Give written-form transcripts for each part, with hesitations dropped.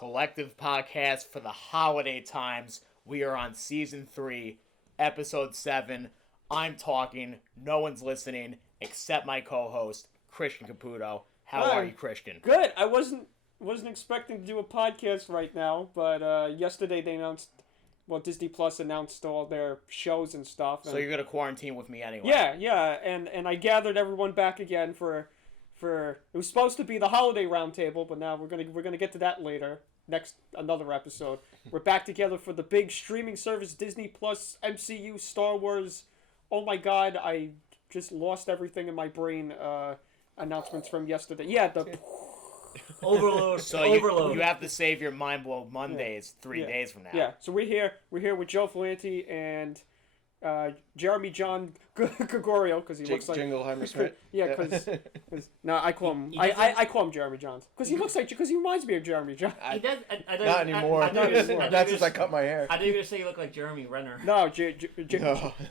collective podcast for the holiday times. We are on season 3, episode 7. I'm talking. No one's listening except my co-host, Christian Caputo. How are you, Christian? Good. I wasn't expecting to do a podcast right now, but yesterday they announced, Disney Plus announced all their shows and stuff. So you're gonna quarantine with me anyway? Yeah, and I gathered everyone back again for it was supposed to be the holiday roundtable, but now we're gonna get to that later. Another episode. We're back together for the big streaming service Disney Plus, MCU, Star Wars. Oh my God, I just lost everything in my brain. Announcements from yesterday. Yeah, the overload. So overload. You have to save your mind blow Mondays 3 days from now. Yeah. So we're here with Joe Valenti and Jeremy John Gregorio because he looks like Jingleheimer Smith. Yeah, because no, I call him I call him Jeremy Johns because he reminds me of Jeremy John. He does. Not anymore. Not since I cut my hair. I thought you were gonna say you look like Jeremy Renner. No,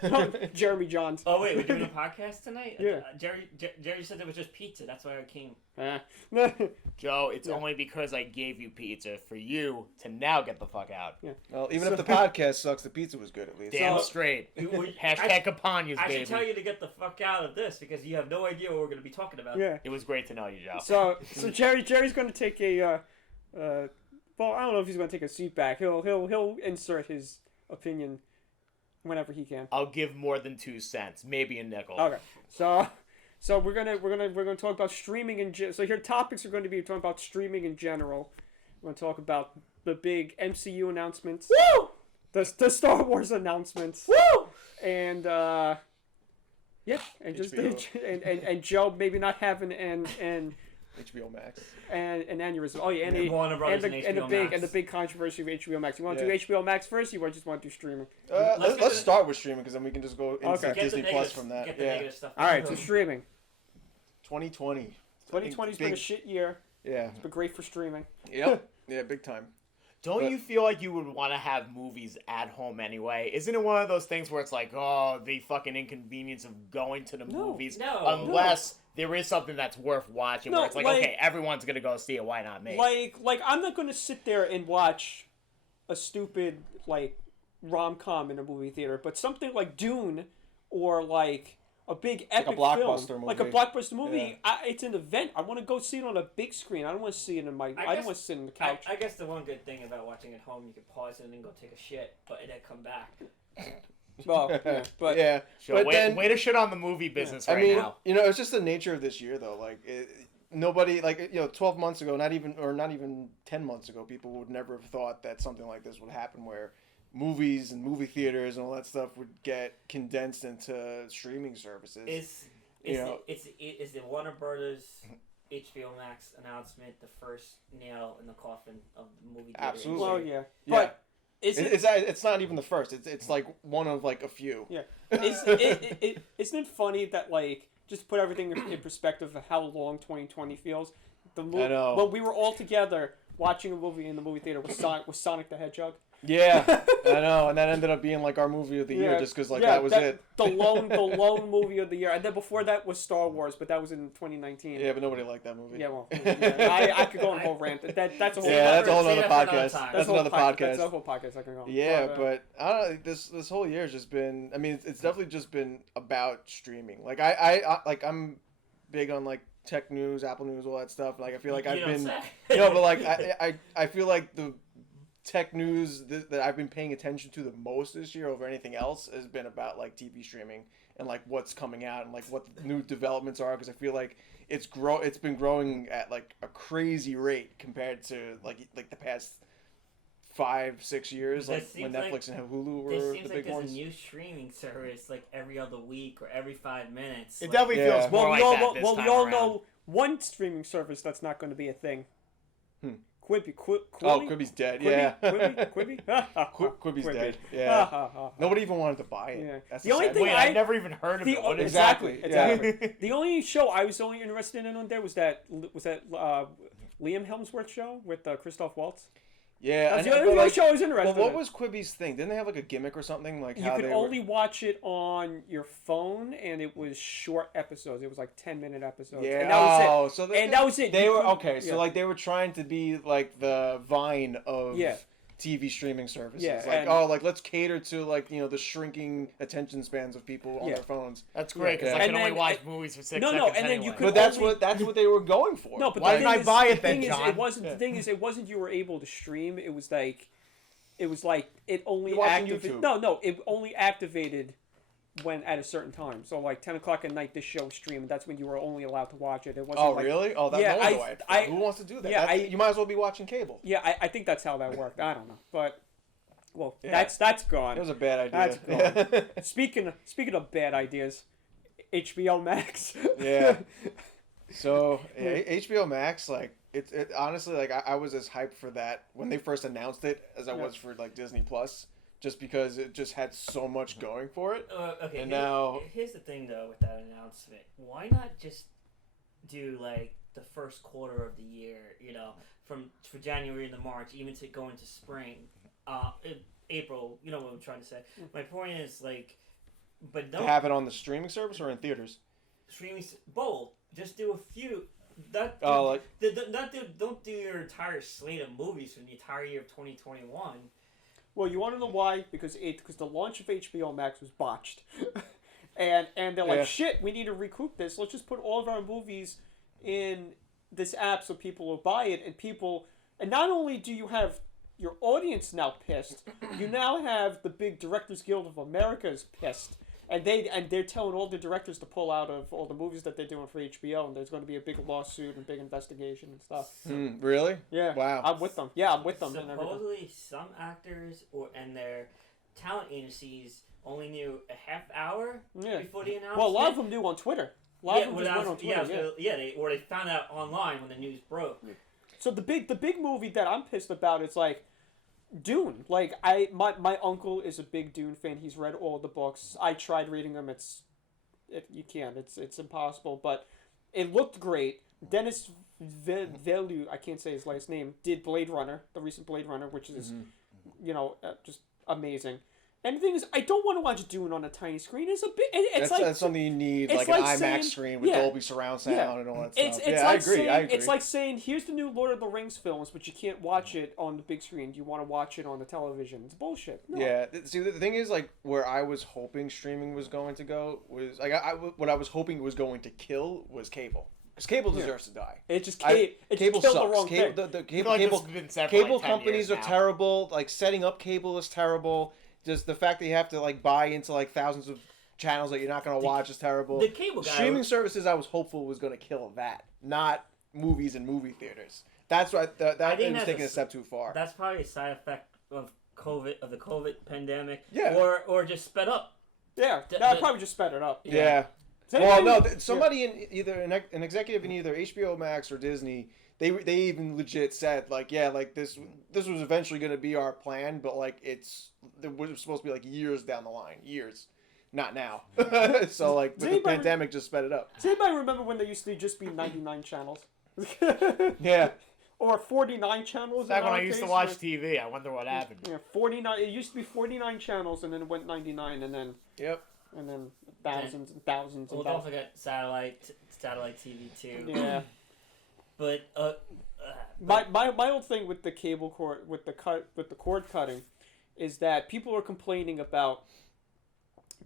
No. Jeremy Johns. Oh wait, we're doing a podcast tonight. Yeah. Jerry said there was just pizza. That's why I came. Joe, it's only because I gave you pizza for you to now get the fuck out. Yeah. Well, even if the podcast sucks, the pizza was good at least. Damn straight. Hashtag Campagnas, baby. I should tell you to get the fuck out of this because you have no idea what we're going to be talking about. Yeah. It was great to know you, Joe. So Jerry's going to take a well, I don't know if he's going to take a seat back. He'll insert his opinion whenever he can. I'll give more than 2 cents, maybe a nickel. Okay. So we're gonna talk about streaming so here topics are going to be talking about streaming in general. We're going to talk about the big MCU announcements. Woo! The Star Wars announcements. Woo! And just and Joe maybe not having an HBO Max and an aneurysm. Oh yeah, and the big controversy of HBO Max. You want to do HBO Max first? Or you just want to do streaming? Let's start with streaming because then we can just go into Disney Plus from that. Stuff all right, so streaming. 2020. 2020's been a shit year. Yeah. It's been great for streaming. Yep. Yeah, big time. Don't you feel like you would want to have movies at home anyway? Isn't it one of those things where it's like, oh, the fucking inconvenience of going to the movies? No. Unless there is something that's worth watching where it's like, okay, everyone's going to go see it, why not me? Like I'm not going to sit there and watch a stupid, rom-com in a movie theater, but something like Dune or, a big epic blockbuster film, movie. like a blockbuster movie. Yeah. It's an event. I want to go see it on a big screen. I don't want to see it in my. I don't want to sit on the couch. I guess the one good thing about watching at home, you can pause it and then go take a shit, but then come back. Well, yeah, but yeah. So way to shit on the movie business now. It's just the nature of this year though. Nobody 12 months ago, not even 10 months ago, people would never have thought that something like this would happen where movies and movie theaters and all that stuff would get condensed into streaming services. Is the Warner Brothers HBO Max announcement the first nail in the coffin of the movie theater? Absolutely. Well, yeah. But it's not even the first. It's like one of a few. Yeah. Isn't it funny that just put everything in perspective of how long 2020 feels? I know. When we were all together watching a movie in the movie theater with Sonic the Hedgehog. Yeah, I know, and that ended up being our movie of the year, just because that was it. The lone movie of the year, and then before that was Star Wars, but that was in 2019. Yeah, but nobody liked that movie. Yeah, well, I could go on a whole rant. That's a whole. Yeah, that's a whole other podcast. That's another podcast. That's a whole podcast I can go on. Yeah, but I don't know. This whole year has just been. I mean, it's definitely just been about streaming. I'm big on tech news, Apple News, all that stuff. I feel like I've been. But I feel like the tech news that I've been paying attention to the most this year over anything else has been about TV streaming and what's coming out and what the new developments are, because I feel like it's been growing at a crazy rate compared to the past 5-6 years when Netflix and Hulu were the big ones. It seems like there's a new streaming service every other week or every 5 minutes. It definitely feels more like that this time we all around. know one streaming service that's not going to be a thing. Quibi. Quibi's dead. Quibi? Quibi's dead. Yeah. Nobody even wanted to buy it. Yeah. That's the only thing I never even heard of it. What is exactly. The only show I was only interested in on there was that Liam Hemsworth show with Christoph Waltz. Yeah, That's I know, the but, only like, show I was interested Well, what in. was Quibi's thing? Didn't they have like a gimmick or something? Like You how could they only watch it on your phone, and it was short episodes. It was like 10-minute episodes. Yeah. And that was it. Oh, so That was it. They You were couldn't- okay. So yeah. like they were trying to be like the Vine of Yeah. TV streaming services. Yeah, Like and- like let's cater to like the shrinking attention spans of people on Yeah. their phones. That's great because Yeah. I can And only then- watch movies for 6 No, seconds and then anyway. you could But that's only- what they were going for. No, but Why the didn't thing I is, buy it the then, thing is, John? it wasn't. The thing is, it wasn't you were able to stream. It was like it only You're watching activated. YouTube. No, it only activated when at a certain time. So like 10 o'clock at night, this show streamed. That's when you were only allowed to watch it. It wasn't. Oh like, really? Oh, that Yeah, no wonder I- who wants to do that? yeah, You might as well be watching cable. Yeah, I think that's how that worked. I don't know, but well, Yeah. that's gone. It was a bad idea. That's gone. Speaking of bad ideas, HBO Max. Yeah. So HBO Max, like it honestly, like I was as hyped for that when they first announced it as I was for like Disney Plus, just because it just had so much going for it. Okay. And now- here's the thing though with that announcement. Why not just do like the first quarter of the year? For January to March, even to go into spring, April. You know what I'm trying to say. My point is like, but To don't have it on the streaming service or in theaters. streaming both. Just do a few. Don't do your entire slate of movies for the entire year of 2021. Well, you want to know why? Because the launch of HBO Max was botched, and they're like, Yeah. shit, we need to recoup this. Let's just put all of our movies in this app so people will buy it, and not only do you have your audience now pissed, you now have the big Directors Guild of America is pissed. And they're telling all the directors to pull out of all the movies that they're doing for HBO, and there's going to be a big lawsuit and big investigation and stuff. Really? Yeah. Wow. I'm with them. Yeah, I'm with them. and everything. Supposedly, some actors and their talent agencies only knew a half hour Yeah. before the announcement. Well, a lot of them knew on Twitter. A lot of them just went on Twitter. They found out online when the news broke. So the big movie that I'm pissed about is like Dune. Like my uncle is a big Dune fan. He's read all the books. I tried reading them. You can't. It's impossible. But it looked great. Dennis Villeneuve, I can't say his last name, did Blade Runner, the recent Blade Runner, which is just amazing. And the thing is, I don't want to watch Dune on a tiny screen. That's something you need, it's like an like IMAX saying- screen with yeah. Dolby surround sound Yeah. and all that It's stuff. like I agree. saying, I agree. It's like saying, here's the new Lord of the Rings films, but you can't watch it on the big screen. You want to watch it on the television. It's bullshit. No. Yeah. See, the thing is, like, where I was hoping streaming was going to go was like what I was hoping it was going to kill was cable. Because cable deserves to die. It just Cable killed sucks. the wrong Cable, thing. the I feel cable, like cable, this has been said for cable like 10 companies years are now. terrible. Like setting up cable is terrible. Just the fact that you have to like buy into like thousands of channels that you're not going to watch is terrible. The cable guy. Streaming services, I was hopeful was going to kill that, not movies and movie theaters. That's right. That I think was that's taking a- a step too far. That's probably a side effect of the COVID pandemic. Yeah. Or just sped up. Yeah, The- I the- probably just sped it up. Yeah. Same Well, thing- no, somebody in either an executive in either HBO Max or Disney, they even legit said like, yeah, like this was eventually going to be our plan, but like it was supposed to be like years down the line, not now. So like Does the anybody- pandemic just sped it up. Does anybody remember when there used to just be 99 channels? Yeah. Or 49 channels. Back in when our I used to case, watch where- TV, I wonder what happened. Yeah, 49. It used to be 49 channels, and then it went 99, and then Yep. thousands and thousands Well, and don't thousands. forget satellite TV too. Yeah. But My old thing with the cable cord with the cord cutting is that people are complaining about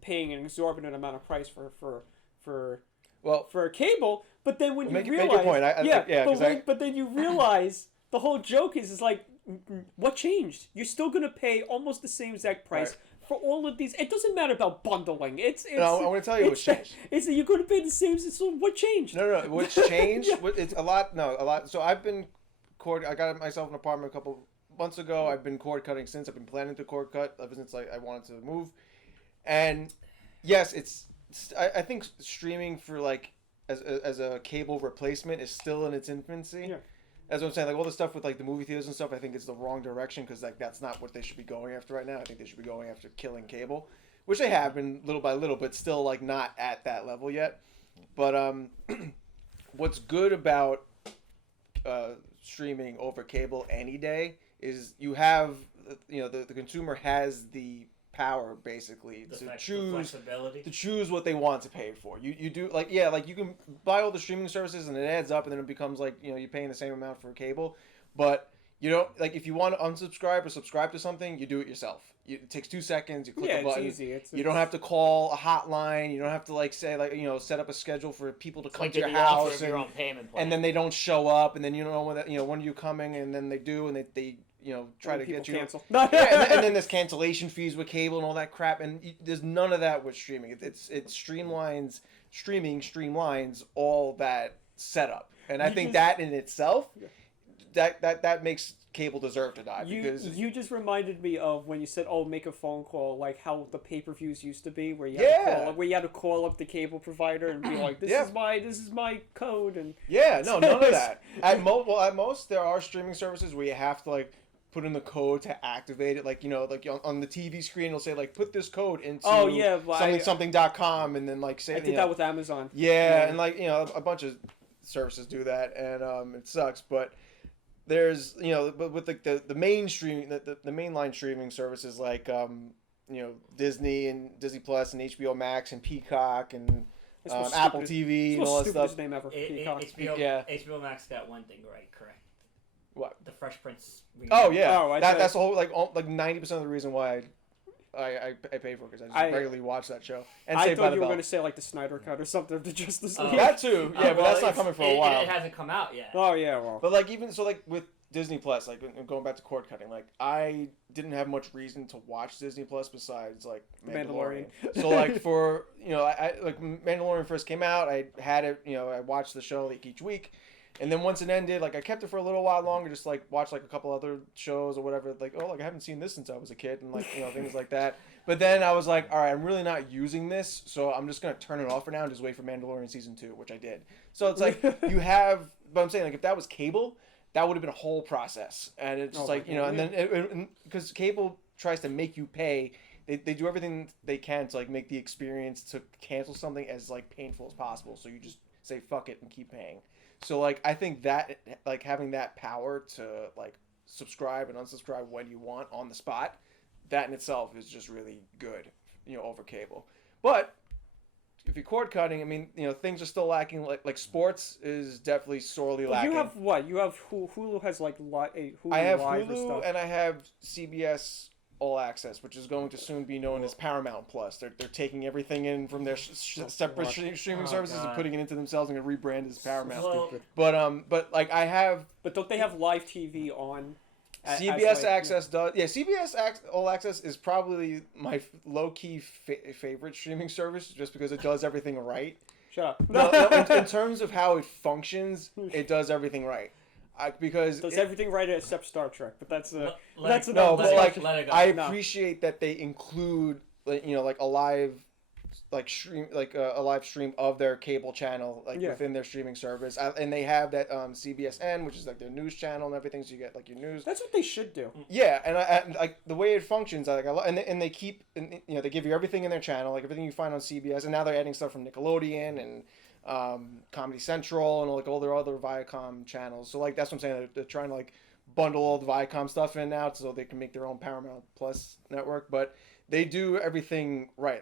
paying an exorbitant amount of price for cable, but then when you make realize your point. but then you realize the whole joke is like, what changed? You're still gonna pay almost the same exact price. Right. For all of these, it doesn't matter about bundling. It's No, I want to tell you what changed. It's you're going to pay the same. So what changed? No. What's changed? It's a lot. No, a lot. So I've been I got myself an apartment a couple months ago. I've been cord cutting since. I've been planning to cord cut ever since I wanted to move. And yes, I think streaming for like as a cable replacement is still in its infancy. Yeah. As I'm saying, like all the stuff with like the movie theaters and stuff, I think it's the wrong direction because like that's not what they should be going after right now. I think they should be going after killing cable, which they have been little by little, but still like not at that level yet. But what's good about streaming over cable any day is you have, the consumer has the power basically The to flex- the choose flexibility. to choose what they want to pay for. You do like you can buy all the streaming services and it adds up and then it becomes like you're paying the same amount for cable, but you don't like if you want to unsubscribe or subscribe to something, you do it yourself. It takes 2 seconds. You click a button. It's easy. You don't have to call a hotline. You don't have to set up a schedule for people to come Like to your the offer house of your own payment plan. and then they don't show up and then you don't know when are you coming and then they do and they try to get you. Cancel. Yeah, and then there's cancellation fees with cable and all that crap, and there's none of that with streaming. It streamlines all that setup, and I think that in itself, that makes cable deserve to die because you just reminded me of when you said, "Oh, make a phone call," like how the pay-per-views used to be, where you had to call up the cable provider and be like, "This is my code," and none of that. At most, there are streaming services where you have to put in the code to activate it, like on the TV screen it'll say put this code into something.com and then say I did that with Amazon. And a bunch of services do that and it sucks, but there's but with the mainstream the mainline streaming services like Disney and Disney Plus and HBO Max and Peacock and Apple TV and all that stuff. Name ever. HBO Max got one thing right, correct? What? The Fresh Prince. Oh yeah, that's the whole 90% of the reason why I pay for it because I just regularly watch that show. And I thought you were going to say the Snyder Cut or something of the Justice League. That too, but that's not coming for a while. It hasn't come out yet. Oh yeah, well. But even so, with Disney Plus, going back to cord cutting, I didn't have much reason to watch Disney Plus besides Mandalorian. So for I Mandalorian first came out, I had it, I watched the show each week. And then once it ended, I kept it for a little while longer, just watch a couple other shows or whatever. I haven't seen this since I was a kid, and things like that. But then I was like, all right, I'm really not using this, so I'm just gonna turn it off for now and just wait for Mandalorian season 2, which I did. So it's you have, but I'm saying if that was cable, that would have been a whole process, and it's just and then because cable tries to make you pay. They do everything they can to make the experience to cancel something as painful as possible. So you just say fuck it and keep paying. So I think that having that power to subscribe and unsubscribe when you want on the spot, that in itself is just really good, over cable. But if you're cord cutting, I mean, things are still lacking. Like sports is definitely sorely lacking. You have what? You have Hulu has Hulu. I have Live Hulu and I have CBS All Access, which is going to soon be known as Paramount Plus. They're taking everything in from their separate streaming services and putting it into themselves and going to rebrand as Paramount. But I have. But don't they have live TV on? CBS Access does. Yeah, CBS All Access is probably my low-key favorite streaming service just because it does everything right. Shut up. No, in terms of how it functions, it does everything right. Because does everything right except Star Trek, but that's I appreciate that they include a live stream a live stream of their cable channel within their streaming service, and they have that CBSN, which is their news channel and everything, so you get your news. That's what they should do. Yeah, and the way it functions, and they keep they give you everything in their channel, everything you find on CBS, and now they're adding stuff from Nickelodeon and Comedy Central and all their other Viacom channels. So that's what I'm saying. They're trying to bundle all the Viacom stuff in now so they can make their own Paramount Plus network. But they do everything right.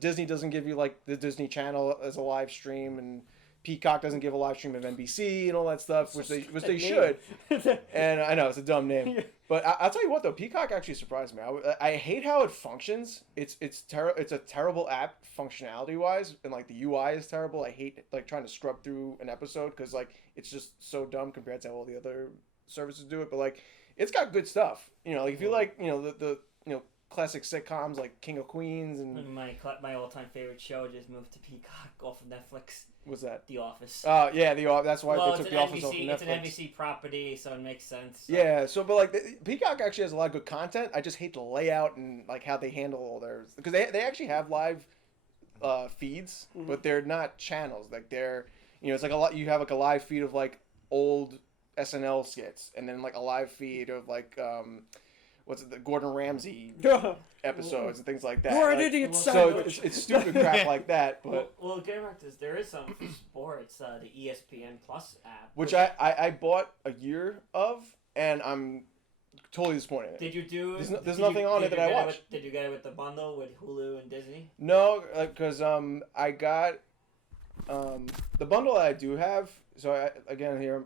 Disney doesn't give you the Disney Channel as a live stream, and Peacock doesn't give a live stream of NBC and all that stuff, which they should. And I know it's a dumb name, but I'll tell you what though, Peacock actually surprised me. I hate how it functions. It's a terrible app functionality wise, and the UI is terrible. I hate trying to scrub through an episode because it's just so dumb compared to how all the other services do it. But it's got good stuff. If you the classic sitcoms like King of Queens and my all-time favorite show just moved to Peacock off of Netflix. What's that? The Office. Oh yeah, that's why they took The Office off of Netflix. It's an NBC property, so it makes sense. So. Yeah, but Peacock actually has a lot of good content. I just hate the layout and how they handle all theirs, because they actually have live feeds, but they're not channels. They're it's a lot. You have a live feed of old SNL skits, and then a live feed of the Gordon Ramsay episodes and things like that. You're an idiot. So it's stupid crap like that. But well, getting back to this, there is some for sports, the ESPN Plus app, which I bought a year of, and I'm totally disappointed. Did you do? There's nothing on it that I watched. Did you get it with the bundle with Hulu and Disney? No, because I got the bundle that I do have. So again, here I'm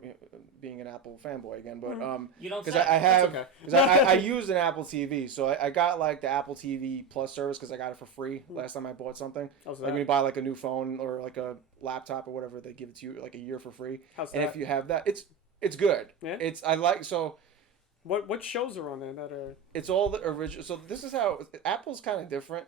being an Apple fanboy again, but you don't because I have okay. because I use an Apple TV, so I got like the Apple TV Plus service because I got it for free last time I bought something. How's Like that? when you buy like a new phone or like a laptop or whatever, they give it to you like a year for free. How's And that? if you have that, it's good. Yeah? I like so. What shows are on there that are? It's all the original. So this is how Apple's kind of different.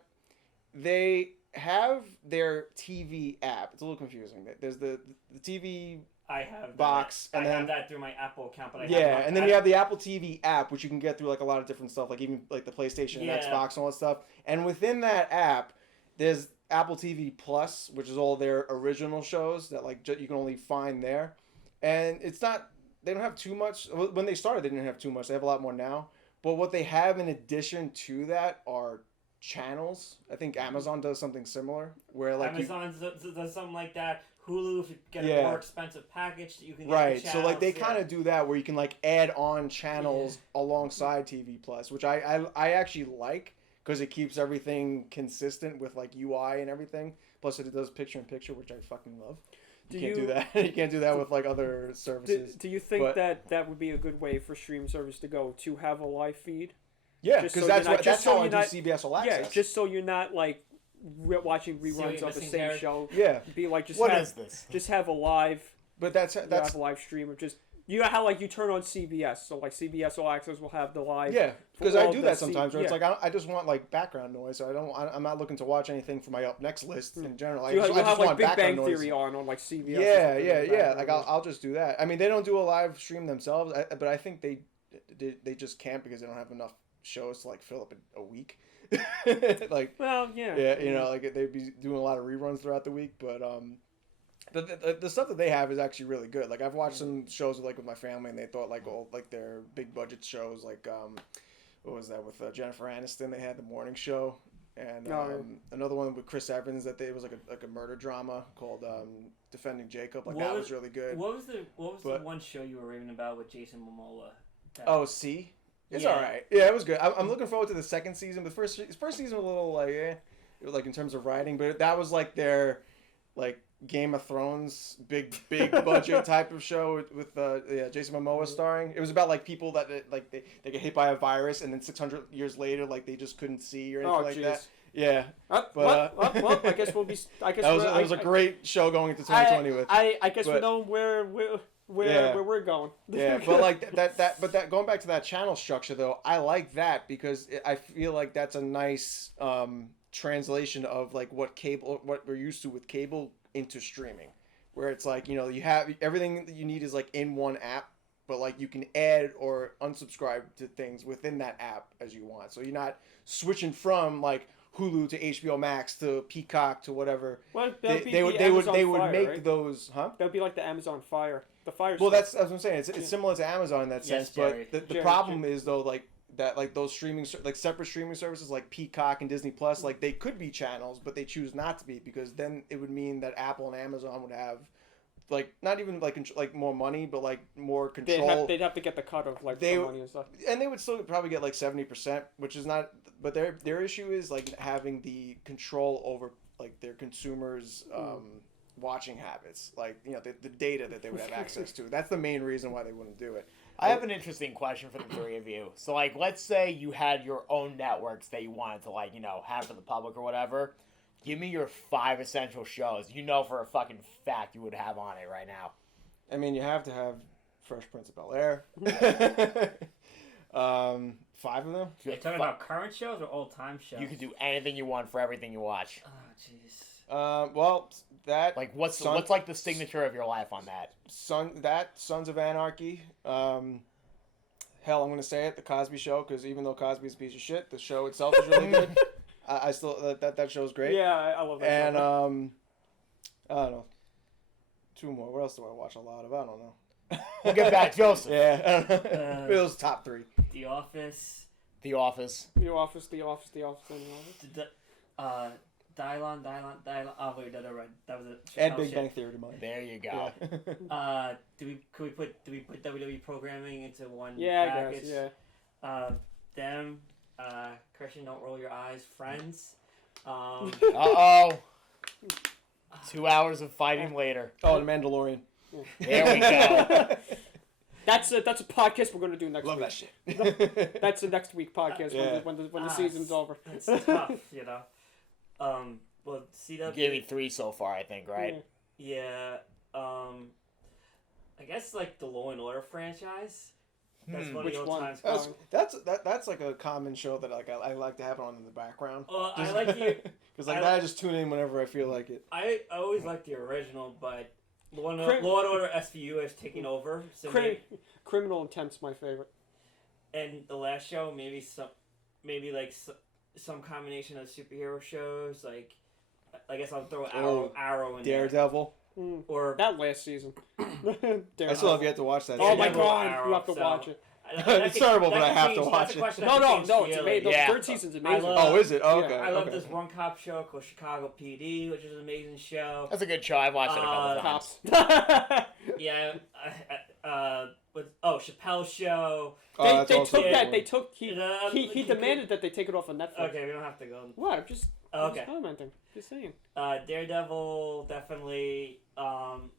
They have their TV app. It's a little confusing. There's the TV I have box, that. and I then have that through my Apple account, but and then you have the Apple TV app, which you can get through like a lot of different stuff, like even like the PlayStation and Yeah. Xbox and all that stuff. And within that app, there's Apple TV Plus, which is all their original shows that like you can only find there. And it's not. They don't have too much. When they started, they didn't have too much. They have a lot more now. But what they have in addition to that are channels. I think Amazon does something similar, where like Amazon does something like that. Hulu, if you get a Yeah. more expensive package, you can get right. the So like they channels, kind of do that where you can like add on channels alongside TV Plus, which I actually like because it keeps everything consistent with like UI and everything. Plus it does picture in picture, which I fucking love. You can't do that. You can't do that with like other services. Do you think But- that would be a good way for stream service to go, to have a live feed? Yeah, Just because so that's you're not- what just that's so how I you're do not- CBS All Access. Yeah, just so you're not like watching See what reruns you're of the missing, same Derek? show. Yeah, Be like just What have is this? just have a live but that's have a live stream of just, you know how like you turn on CBS, so like CBS All Access will have the live. yeah. Because for I all do the that sometimes. Where it's yeah. like I just want like background noise. So I'm not looking to watch anything for my up next list in general. You I have just like want Big background Bang noise. Theory on like CBS. or Yeah, something yeah, in the yeah. background. Like I'll just do that. I mean, they don't do a live stream themselves, but I think they just can't because they don't have enough shows to like fill up a week. Like Well, yeah. yeah, you know, like they'd be doing a lot of reruns throughout the week, but the stuff that they have is actually really good. Like I've watched some shows with my family, and they thought like all like their big budget shows, like what was that with Jennifer Aniston? They had the morning show, and another one with Chris Evans that it was like a murder drama called Defending Jacob. Like that was really good. What was the one show you were raving about with Jason Momoa? Oh, see. It's Yeah. all right. Yeah, it was good. I'm looking forward to the second season. The first season was a little like it was like in terms of writing, but that was like their like Game of Thrones big budget type of show with Jason Momoa starring. It was about like people that like they get hit by a virus and then 600 years later like they just couldn't see or anything like that. Yeah. Well, I guess we'll be. I guess That was a great show going into 2020 with. I guess we but- know where we're going. Yeah, but like that going back to that channel structure though, I like that because I feel like that's a nice translation of like what we're used to with cable into streaming, where it's like, you know, you have everything that you need is like in one app, but like you can add or unsubscribe to things within that app as you want. So you're not switching from like Hulu to HBO Max to Peacock to whatever. Well, They would make right? those, huh? That would be like the Amazon Fire. The Fire. Well, stuff. that's what I'm saying. It's similar to Amazon in that sense, Yes, Jerry. but the Jerry, problem is though, like that, like those like separate streaming services like Peacock and Disney Plus, like they could be channels, but they choose not to be because then it would mean that Apple and Amazon would have like not even like more money, but like more control. They'd have to get the cut of like They the would- money and stuff. And they would still probably get like 70%, which is not. But their issue is like having the control over like their consumers' watching habits, like you know the data that they would have access to. That's the main reason why they wouldn't do it. I have an interesting question for the three of you. So, like, let's say you had your own networks that you wanted to, like, you know, have for the public or whatever. Give me your 5 essential shows you know for a fucking fact you would have on it right now. I mean, you have to have Fresh Prince of Bel-Air. 5 of them. Are you talking about current shows or old time shows? You can do anything you want for everything you watch. Oh, jeez. Well, that Like, what's Son- like the signature of your life on that? Sons of Anarchy. Hell, I'm gonna say it, The Cosby Show, because even though Cosby's a piece of shit, the show itself is really good. I still that show's great. Yeah, I love that. And show. I don't know. 2 more. What else do I watch a lot of? I don't know. We'll get back, Joseph. Yeah, I don't know. Bill's top 3. The Office. The Office. The Office, and The Office. Dylon. Oh wait, no, right. That was a. And oh, Big shit. Bang Theory to mine. There you go. Yeah. Do we put WWE programming into one Yeah, I package? guess. Yeah. Them, Christian, don't roll your eyes. Friends. Uh-oh. 2 hours of fighting later. Oh, the Mandalorian. There we go. That's a podcast we're gonna do next Love week. that shit. That's the next week podcast Yeah. when the season's over. It's tough, you know. Well, CW. You gave me 3 so far, I think, right? Yeah. I guess like the Law and Order franchise. That's one of Which the old one? times. That's like a common show that I like to have on in the background. Well, I like the. Because like I just tune in whenever I feel like it. I always liked the original, but Law and Order SVU is taking over. So Criminal Intent's my favorite. and the last show, maybe some combination of superhero shows. Like, I guess I'll throw Arrow in Daredevil. Mm. Or that last season. I still have yet to watch that. Oh my Daredevil, god, Arrow, you have to so- watch it. It's terrible, but I have to watch it. No, it's amazing. Yeah. The third season's amazing. Oh, is it? Oh, okay. I love okay. this one cop show called Chicago PD, which is an amazing show. That's a good show. I've watched it a couple times. Cops. Yeah, Chappelle's show. Oh, that's they also took a good that. one. They took he demanded that they take it off of Netflix. Okay, we don't have to go. What? I'm just commenting. Just saying. Daredevil definitely. On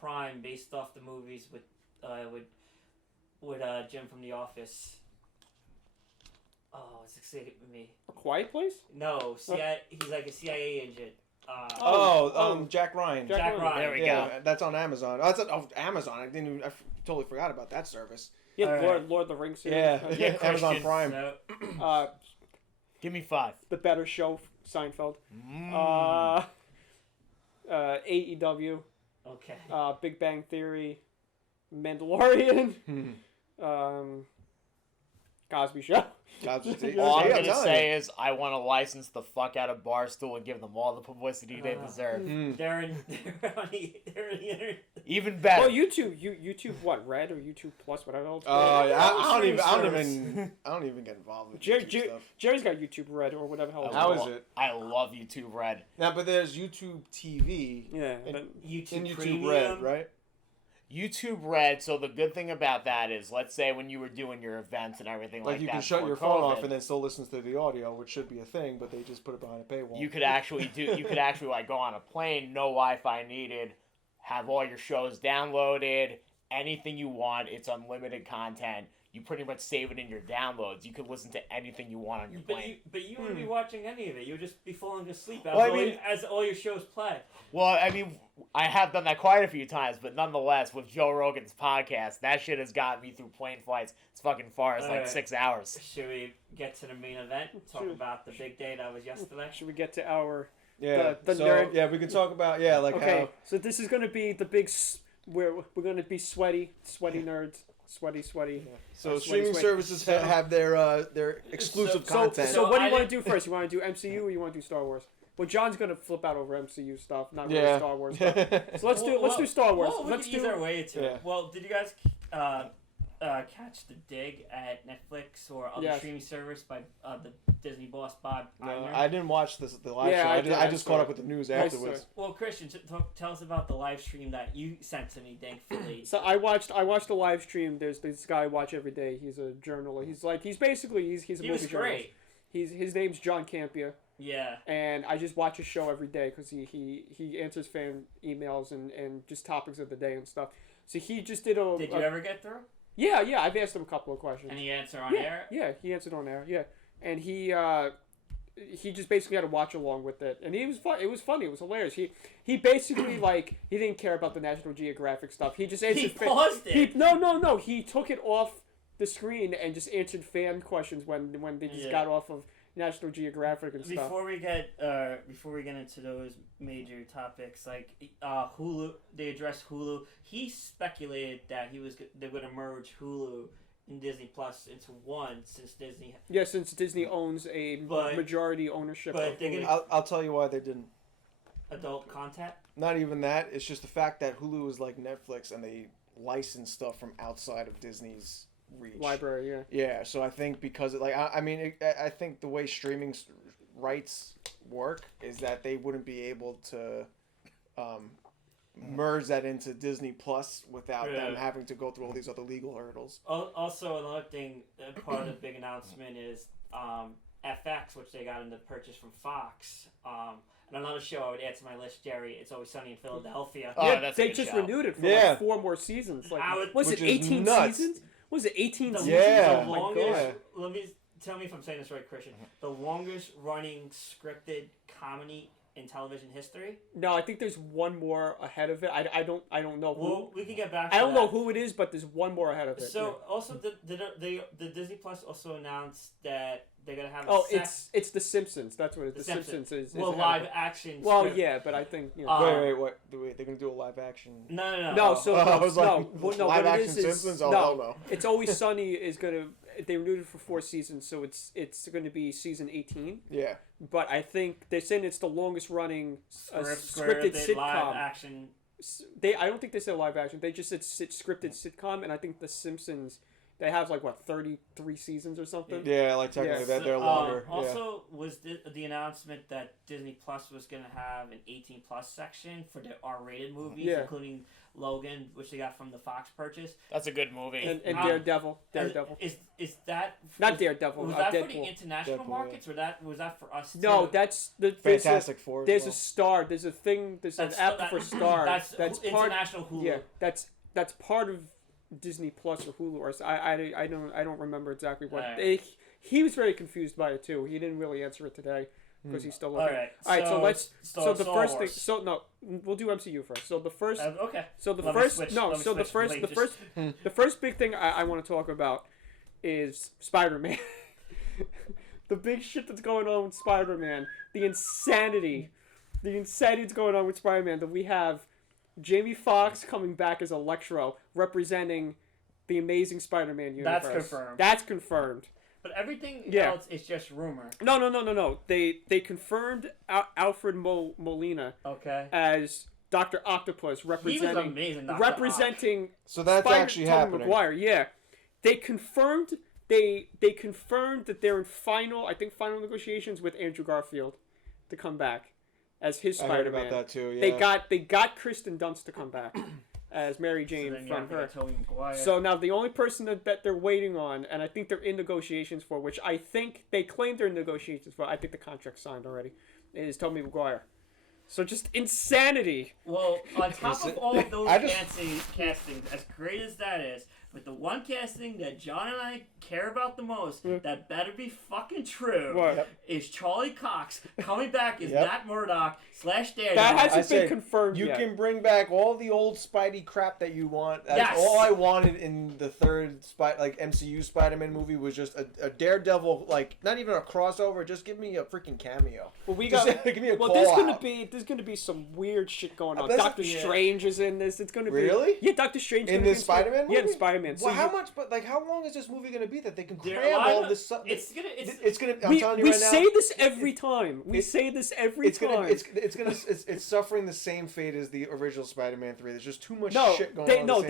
Prime, based off the movies with Jim from The Office. Oh, it's escaping me. A Quiet Place? No, CIA. He's like a CIA agent. Jack Ryan. Jack Ryan. There we Yeah, go. that's on Amazon. Oh, that's on Amazon. I totally forgot about that service. Yeah, Alright. Lord of the Rings series. Yeah, Yeah, Amazon Christian. Prime. So, Give me 5. The Better Show, Seinfeld. AEW. okay. Big Bang Theory. Mandalorian. Cosby Show. All I'm gonna say is I want to license the fuck out of Barstool and give them all the publicity they deserve. They're on the internet. Even better. Oh, YouTube what? Red or YouTube Plus? Whatever. Oh, yeah. I don't Streaming even get involved with Jerry, YouTube stuff. Jerry's got YouTube Red or whatever hell. How is it? I love YouTube Red. Now, but there's YouTube TV. Yeah. And, YouTube and YouTube Premium. Red, right? YouTube Red, so the good thing about that is, let's say when you were doing your events and everything like that. Like you can shut before your phone COVID, off and then still listen to the audio, which should be a thing, but they just put it behind a paywall. you could actually like go on a plane, no Wi-Fi needed, have all your shows downloaded, anything you want, it's unlimited content. You pretty much save it in your downloads. You can listen to anything you want on your plane. But you wouldn't be watching any of it. You would just be falling asleep as all your shows play. Well, I mean, I have done that quite a few times, but nonetheless, with Joe Rogan's podcast, that shit has gotten me through plane flights as fucking far as like Alright. 6 hours. Should we get to the main event? Talk about the big day that was yesterday. Should we get to our? Yeah, the so, nerd- yeah, we can talk about, Okay, how... so this is gonna be the big. We're gonna be sweaty nerds. Sweaty. So Sweaty, streaming sweaty. services have their exclusive content. So what do you I want to do first? You want to do MCU or you want to do Star Wars? Well, John's gonna flip out over MCU stuff, not really Yeah. Star Wars stuff. So let's do Star Wars. Well, let's we do. can ease our way to Yeah. it. Well, did you guys catch the dig at Netflix or other Yes. streaming service by the Disney boss Bob No, Iger? I didn't watch the live Yeah, show. I did. I I just saw caught it. up with the news I saw afterwards. it. Well, Christian, tell us about the live stream that you sent to me, thankfully. So I watched the live stream. There's this guy I watch every day. He's a journalist. He's basically a He movie was journalist. great. His name's John Campia, Yeah. and I just watch his show every day because he answers fan emails and just topics of the day and stuff. So he just did a. Did you ever get through? Yeah, I've asked him a couple of questions. Any answer on yeah, air? Yeah, he answered on air. Yeah, and he just basically had to watch along with it, and it was fun. It was funny. It was hilarious. He basically he didn't care about the National Geographic stuff. He just answered. He paused it. No. He took it off the screen and just answered fan questions when they just got off of National Geographic and stuff. Before we get into those major topics, like Hulu, they addressed Hulu. He speculated that they would merge Hulu and Disney Plus into one since Disney. Yeah, since Disney owns a majority ownership. But of they're Hulu. gonna I'll tell you why they didn't. adult content. Not even that. It's just the fact that Hulu is like Netflix and they license stuff from outside of Disney's reach. Library, yeah. Yeah, so I think because I think the way streaming rights work is that they wouldn't be able to merge that into Disney Plus without them having to go through all these other legal hurdles. Also, another thing, part of the big announcement is FX, which they got in the purchase from Fox. And another show I would add to my list, Jerry, It's Always Sunny in Philadelphia. Oh, that's a they good just show. renewed it for like 4 more seasons. Like, was it 18 seasons? Was it 18 seasons? Yeah. The longest, tell me if I'm saying this right, Christian. The longest running scripted comedy in television history? No, I think there's one more ahead of it. I don't know who. Well, we can get back to I don't know who it is, but there's one more ahead of it. So also the Disney Plus also announced that they're gonna have it's The Simpsons. That's what it is. The Simpsons is live action. Well, script. yeah, but I think Wait, they're gonna do a live action? No. So I was like, what live it action is Simpsons? Oh, no, hell no. It's Always Sunny is gonna. They renewed it for 4 seasons, so it's going to be season 18. Yeah. But I think they're saying it's the longest running scripted sitcom. Live action. I don't think they said live action. They just said scripted sitcom, and I think The Simpsons. They have 33 seasons or something. Yeah, like technically they're longer. Also, was the announcement that Disney Plus was going to have an 18 plus section for the R-rated movies, including Logan, which they got from the Fox purchase. That's a good movie. And Daredevil. Is that not Daredevil? Was that Deadpool. for the international markets, or was that for us? No, too? that's the Fantastic Four. There's a Star. There's a thing. There's an app for Star. That's part, international Hulu. Yeah, that's part of Disney Plus or Hulu, or I don't remember exactly what. Right. He was very confused by it too. He didn't really answer it today because he's still looking. All right, so let's. So the Star first Wars. thing. So no, we'll do MCU first. So the first. Okay. So the Let me first. switch. No. Let me So the switch. first. The first big thing I want to talk about is Spider-Man. The big shit that's going on with Spider-Man. The insanity that's going on with Spider-Man. That we have Jamie Foxx coming back as Electro, representing the Amazing Spider-Man universe. That's confirmed. But everything else is just rumor. No. They confirmed Alfred Molina as Dr. Octopus, representing. He was amazing. Representing. So that's actually happening. Maguire, yeah. They confirmed. They confirmed that they're in final negotiations with Andrew Garfield to come back as his Spider-Man. I heard about that too. Yeah. They got Kristen Dunst to come back as Mary Jane from her. So now the only person that they're waiting on, and I think they're in negotiations for, which I think they claim they're in negotiations for, I think the contract's signed already, is Tobey Maguire. So just insanity. Well, on top of all of those castings, as great as that is, with the one casting that John and I care about the most, that better be fucking true, is Charlie Cox coming back as Matt Murdock / Daredevil. That hasn't been confirmed yet. You can bring back all the old Spidey crap that you want. That's all I wanted in the third MCU Spider-Man movie was just a Daredevil, not even a crossover. Just give me a freaking cameo. Well, give me a call there's gonna be some weird shit going on. Doctor Strange is in this. It's gonna be really? Yeah, Doctor Strange in this Spider-Man movie. Yeah, in Spider-Man. Well, how long is this movie gonna be that they can cram all this stuff? It's gonna. I'm telling you right now. We say this every time. It's suffering the same fate as the original Spider-Man 3. There's just too much shit going on.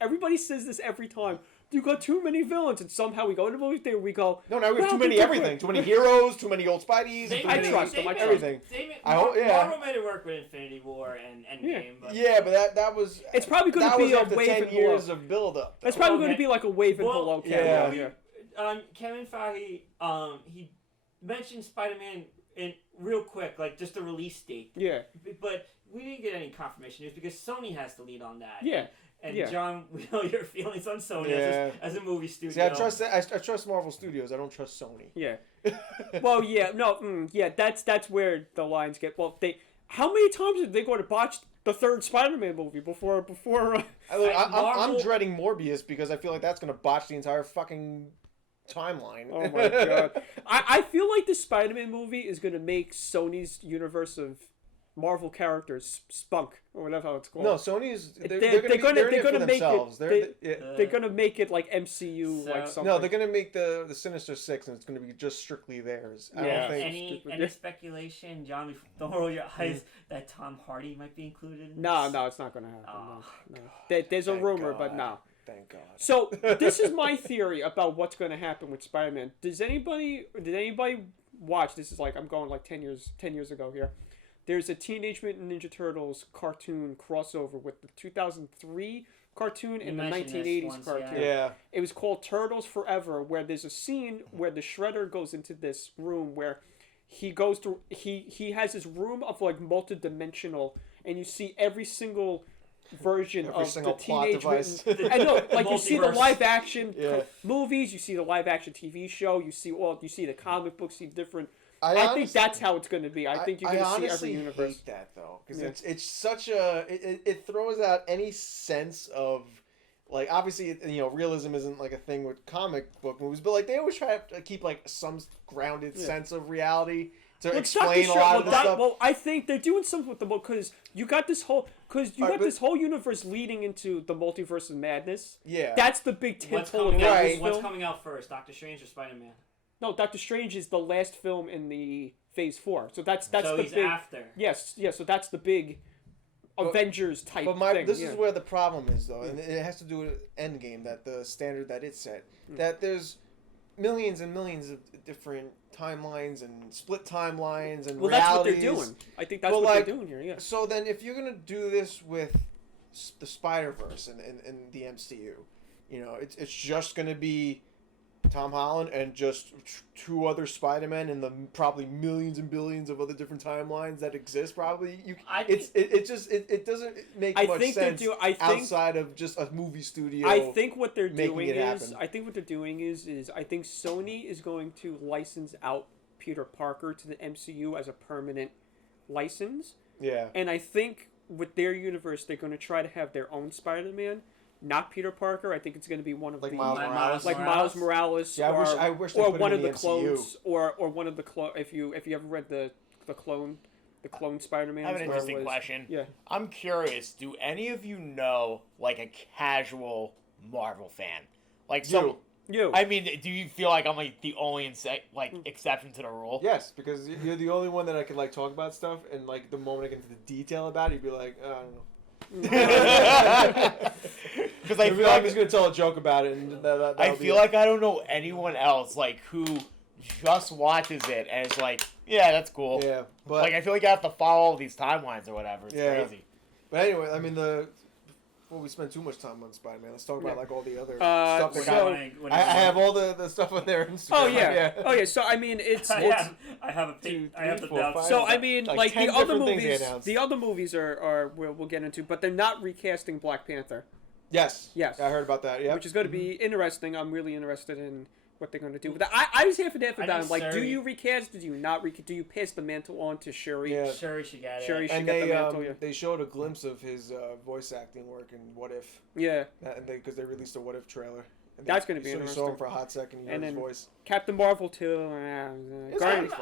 Everybody says this every time. You got too many villains, and somehow we go into the movie theater. We go. No, now we have too many everything. Too many heroes. Too many old Spideys. I trust them. Everything. Marvel made it work with Infinity War and Endgame. But that was. It's probably going to be a wave 10 years of build-up. That's probably going to be like a wave and below. Kevin Feige, he mentioned Spider-Man in real quick, just the release date. Yeah. But we didn't get any confirmation news because Sony has to lead on that. Yeah. And John, we know your feelings on Sony as a movie studio. See, I trust Marvel Studios. I don't trust Sony. Yeah. Well, that's where the lines get. Well, how many times did they go to botch the third Spider-Man movie before? I'm dreading Morbius because I feel like that's gonna botch the entire fucking timeline. Oh my god! I feel like the Spider-Man movie is gonna make Sony's universe of Marvel characters spunk or whatever it's called. No, Sony's they're gonna make it. They're gonna make it like MCU something. No, they're gonna make the Sinister Six, and it's gonna be just strictly theirs. I don't think any speculation, John. Don't roll your eyes that Tom Hardy might be included. No, it's not gonna happen. No. There's a rumor, but no. Thank God. So this is my theory about what's gonna happen with Spider-Man. Did anybody watch? This is I'm going 10 years ago here. there's a Teenage Mutant Ninja Turtles cartoon crossover with the 2003 cartoon and the mentioned this 1980s once, cartoon. Yeah. It was called Turtles Forever, where there's a scene where the Shredder goes into this room where he goes through. He has this room of like multi-dimensional, and you see every single version Every of single the plot Teenage device. Mutant. I know, like you see the Multiverse. live action Yeah. movies, you see the live action TV show, you see the comic books, you see different. I think honestly- that's how it's going to be. I think you're going to see every honestly universe. hate that though, because Yeah. it's such a it throws out any sense of like, obviously, realism isn't like a thing with comic book movies, but like they always try to keep like some grounded sense of reality to explain a lot of the stuff. Well, I think they're doing something with the book because you got this whole this whole universe leading into the multiverse of madness. Yeah, That's the big What's tentpole of coming, out, this what's film. coming out first, Doctor Strange or Spider-Man? No, Doctor Strange is the last film in the Phase 4. So that's So the he's big. after. Yes, yeah. So that's the big Avengers type thing. This is where the problem is though, and it has to do with Endgame, that the standard that it set, that there's millions and millions of different timelines and split timelines and Well, that's what realities. they're doing. I think that's Well, what like, they're doing here. Yeah. So then, if you're gonna do this with the Spider-Verse and the MCU, it's just gonna be Tom Holland and just two other Spider-Men and the probably millions and billions of other different timelines that exist. Probably it doesn't make much sense outside of just a movie studio. I think what they're making doing it is happen. I think what they're doing is I think Sony is going to license out Peter Parker to the MCU as a permanent license. Yeah. And I think with their universe, they're going to try to have their own Spider-Man, not Peter Parker. I think it's going to be one of Like the Miles Morales. like Miles Morales, Yeah, I wish they or put him one in of the the MCU. clones, or one of the clone. If you ever read the clone Spider-Man. I have an interesting question. Yeah. I'm curious. Do any of you know like a casual Marvel fan? Like some. You. I mean, do you feel like I'm like the only exception to the rule? Yes, because you're the only one that I can like talk about stuff, and like the moment I get into the detail about it, you'd be like, I don't know. Because I feel I'm like just gonna tell a joke about it, and I feel like I don't know anyone else like who just watches it and is like, yeah, that's cool. Yeah, but Like I feel like I have to follow all these timelines or whatever. It's crazy. But anyway, I mean we spent too much time on Spider-Man. Let's talk about like all the other stuff that so- got. I have all the stuff on there. Oh yeah. Oh yeah. So I mean, it's I have Two, I have three, the four, doubts. five. so I mean, like 10 the other different things they movies. announced. The other movies are we'll get into, but they're not recasting Black Panther, Yes. Yes. I heard about that. Yeah. which is going to be interesting. I'm really interested in what they're going to do with that. I was half and half I about it. think Like, do Shuri- you recast? Do you not recast? Do you pass the mantle on to Shuri? Yeah. Sure, she got it. Shuri should And get the mantle. Yeah. they showed a glimpse of his voice acting work in What If, Yeah. and because they released a What If trailer. And That's gonna be you saw interesting. him for a hot second. You heard And his then- voice. Captain Marvel too. Guardians.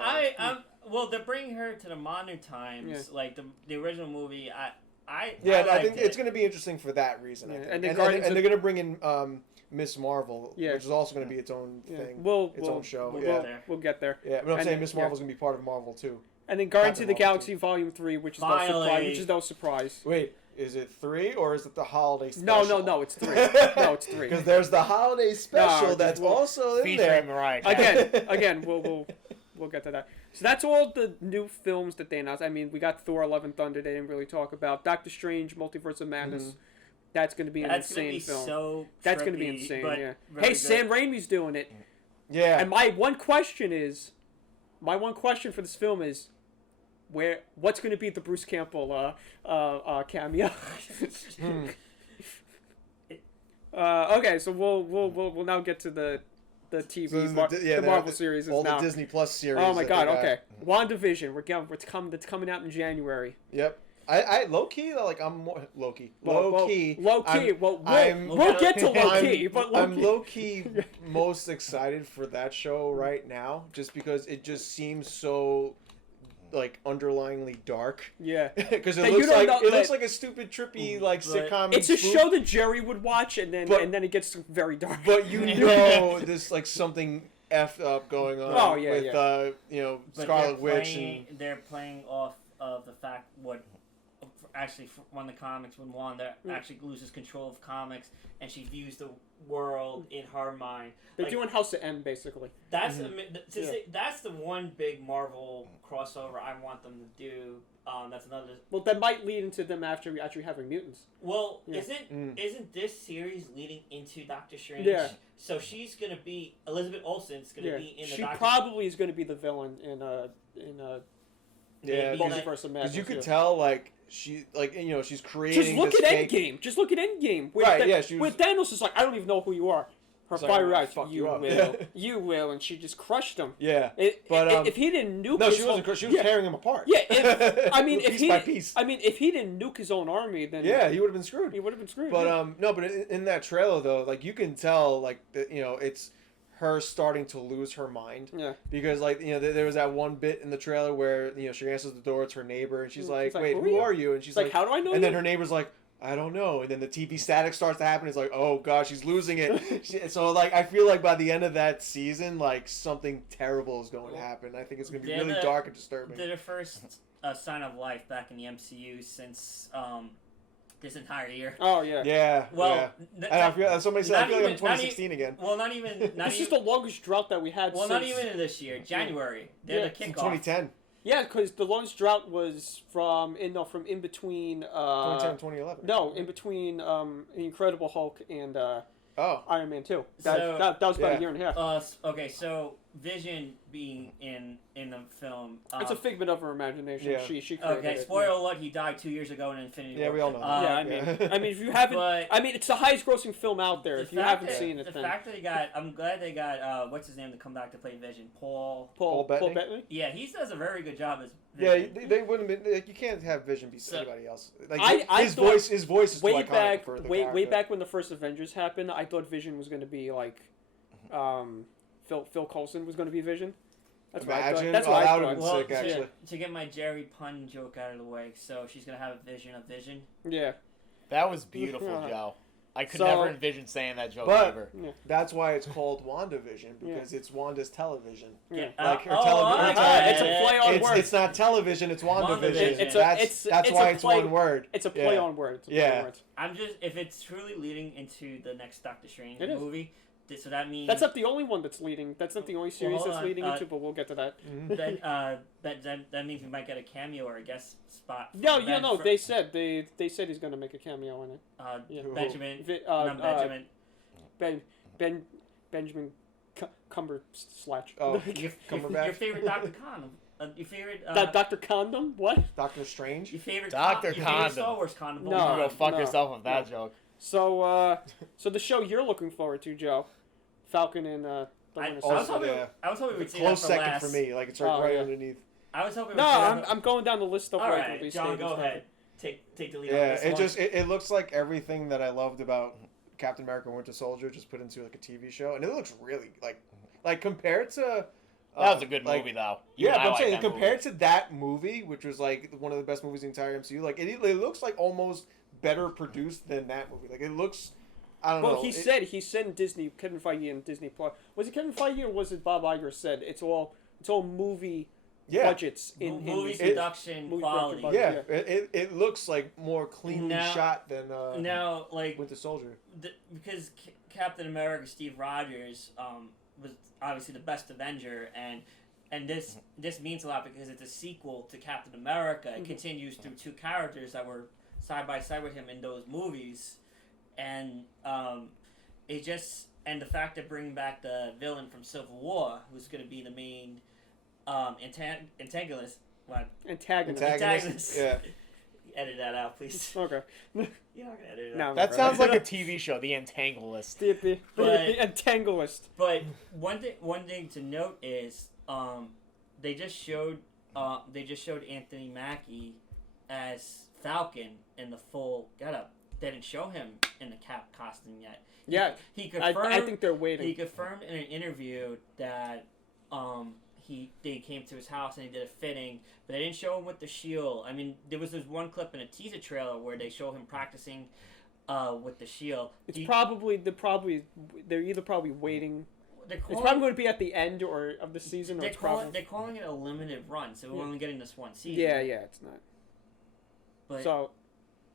Well, they're bringing her to the modern times, like the original movie. I I think liked it's it. going to be interesting for that reason. I Yeah, think. and then and Guardians they're of- going to bring in Miss Marvel, Yeah. which is also going to be its own Yeah. thing, We'll own show. we'll yeah. get there. We'll get there. Yeah, but I'm And saying then- Miss yeah. Marvel's going to be part of Marvel too. And then Guardians Captain of the Marvel Galaxy Volume 3, which is no Finally. surprise. Which is no surprise. Wait, is it 3 or is it the holiday No, special? no, it's 3. No, it's 3. Because there's the holiday special that's well, also in Featuring there. Mariah Carey. Again, we'll get to that. So that's all the new films that they announced. I mean, we got Thor: Love and Thunder. They didn't really talk about Doctor Strange: Multiverse of Madness. Mm-hmm. That's going to be an That's insane gonna be film. so. That's going to be trippy, insane. but Yeah. very Hey, good. Sam Raimi's doing it. Yeah. And my one question for this film is, what's going to be the Bruce Campbell cameo? Okay, so we'll now get to the TV, So the Marvel series is all now. the Disney Plus series. Oh my that God! they got. Okay, WandaVision. That's coming out in January. Yep. I low key like I'm more low key. Low key. Low key. I'm- We'll get to low key, I'm, but low I'm key. low key most excited for that show right now, just because it just seems so like underlyingly dark. Yeah. Because That it you looks don't like know it looks that- like a stupid trippy like Right. sitcom. It's a spoof, show that Jerry would watch, and then But- it gets very dark. but you know there's like something effed up going on. Oh, yeah, with yeah. But Scarlet Witch and they're playing off of the fact what actually one of the comics when Wanda actually loses control of comics and she views the world in her mind. They're doing House of M basically. That's that's the one big Marvel crossover I want them to do. That's another. Well, that might lead into them actually having mutants. Well, isn't this series leading into Doctor Strange? Yeah. So she's gonna be Elizabeth Olsen's gonna be in the. She Doctor probably is going to be the villain in Multiverse of Madness. Because you could tell, like, she's creating. Just look at Endgame. Just look at Endgame. Where Thanos is like, I don't even know who you are. Her fire out. You will. You will, and she just crushed him. Yeah. But if he didn't nuke, she wasn't. She was tearing him apart. Yeah. Piece by piece. If he didn't nuke his own army, then he would have been screwed. He would have been screwed. But no, but in that trailer though, like you can tell, like it's her starting to lose her mind. Yeah. Because there was that one bit in the trailer where she answers the door, it's her neighbor, and she's like, "Wait, who are you?" And she's like, "How do I know?" And then her neighbor's like, I don't know. And then the TV static starts to happen. It's like, oh god, she's losing it. So like, I feel like by the end of that season, like something terrible is going to happen. I think it's going to be really dark and disturbing. They're the first sign of life back in the MCU since this entire year. Oh yeah. Yeah. Well, yeah. Somebody said I feel like I'm 2016 again. Well, not even. This is the longest drought that we had. Well, not even in this year. January. They're the kickoff. 2010. Yeah, because the longest drought was from in between 2010 and 2011. No, in between the Incredible Hulk and Iron Man 2. That was about a year and a half. Okay, so Vision being in the film. It's a figment of her imagination. Yeah. She created it. Spoiler alert, he died 2 years ago in Infinity War. Yeah, we all know. I mean, if you haven't, it's the highest grossing film out there. If you haven't seen it, the fact that I'm glad they got what's his name to come back to play Vision, Paul Bettany. Yeah, he does a very good job as Vision. Yeah, they wouldn't have been. Like, you can't have Vision be anybody else. Like his voice is way too back. For the way back when the first Avengers happened, I thought Vision was going to be like, Phil Coulson was going to be Vision. That's what I thought. That's what I thought. Well, sick, actually. To get my Jerry pun joke out of the way, so she's gonna have a vision of Vision. Yeah. That was beautiful, Joe. I could never envision saying that joke ever. But that's why it's called WandaVision, because it's Wanda's television. Yeah. Like her television. It's a play on words. It's not television, it's WandaVision. That's why it's one word. It's a play on words. I'm just, if it's truly leading into the next Doctor Strange movie, so that means... That's not the only one that's leading. That's not the only series that's leading into, but we'll get to that. Then that means we might get a cameo or a guest spot. No. They said he's going to make a cameo in it. Benjamin. Benjamin Cumberbatch. Oh, Cumberbatch. Your favorite Dr. Condom. Your favorite... Dr. Condom? What? Doctor Strange? Your favorite... Dr. Your Condom. favorite Star Wars condom. No. You go fuck yourself with that joke. So the show you're looking forward to, Joe, Falcon and the Winter Soldier. I was hoping we'd see close that for second last. for me. Like it's right underneath. I was hoping. I'm going down the list of all like right, John, go ahead. Take the lead. Yeah, on this it looks like everything that I loved about Captain America: Winter Soldier just put into like a TV show, and it looks really like compared to. That was a good movie, though. But I'm saying compared to that movie, which was like one of the best movies in the entire MCU, like it looks like almost better produced than that movie. Like it looks. I don't know. Well, he said in Disney, Kevin Feige and Disney Plus. Was it Kevin Feige or was it Bob Iger said it's all movie budgets in movie production quality. It looks like more cleanly shot than Winter Soldier. Because Captain America, Steve Rogers, was obviously the best Avenger, and this means a lot because it's a sequel to Captain America. It continues through two characters that were side by side with him in those movies. And the fact that bringing back the villain from Civil War, who's going to be the main antagonist. Antagonist. Yeah. Edit that out, please. Okay. You're not going to edit it out. That sounds like a TV show, The Entangleist. The Entangleist. But one thing to note is they just showed Anthony Mackie as Falcon in the full getup. They didn't show him in the Cap costume yet. He confirmed. I think they're waiting. He confirmed in an interview that they came to his house and he did a fitting, but they didn't show him with the shield. I mean, there was this one clip in a teaser trailer where they show him practicing with the shield. They're either probably waiting. It's probably going to be at the end of the season. They're calling it a limited run, so we're only getting this one season. Yeah, it's not. But, so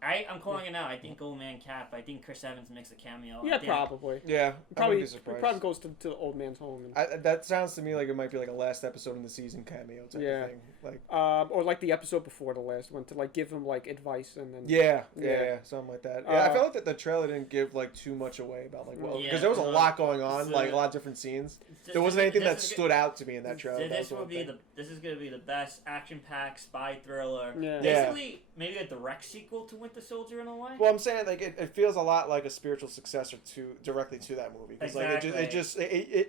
I'm calling it now. I think Old Man Cap. I think Chris Evans makes a cameo. Yeah, I think- probably. Yeah, I wouldn't be surprised. Probably goes to the old man's home. And, That sounds to me like it might be like a last episode in the season cameo type of thing. Like, or like the episode before the last one to like give him like advice and then. yeah, something like that. Yeah, I felt like that the trailer didn't give like too much away about like because there was a lot going on, like a lot of different scenes. There wasn't anything that stood out to me in that trailer. This is gonna be the best action-packed spy thriller. Yeah. Basically, maybe a direct sequel to Winter Soldier in a way. Well, I'm saying like it feels a lot like a spiritual successor directly to that movie because Exactly. like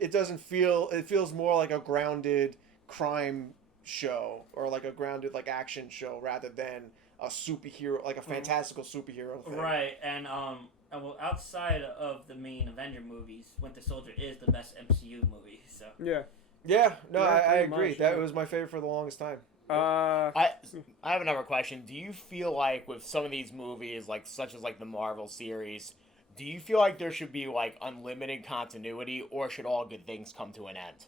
it doesn't feel, it feels more like a grounded crime show or like a grounded like action show rather than a superhero, like a fantastical superhero thing. Right, and well, outside of the main Avenger movies, Winter Soldier is the best MCU movie. So Yeah. Yeah, no, Yeah, I pretty agree. much, That yeah. was my favorite for the longest time. I have another question. Do you feel like with some of these movies, like such as like the Marvel series, do you feel like there should be like unlimited continuity, or should all good things come to an end?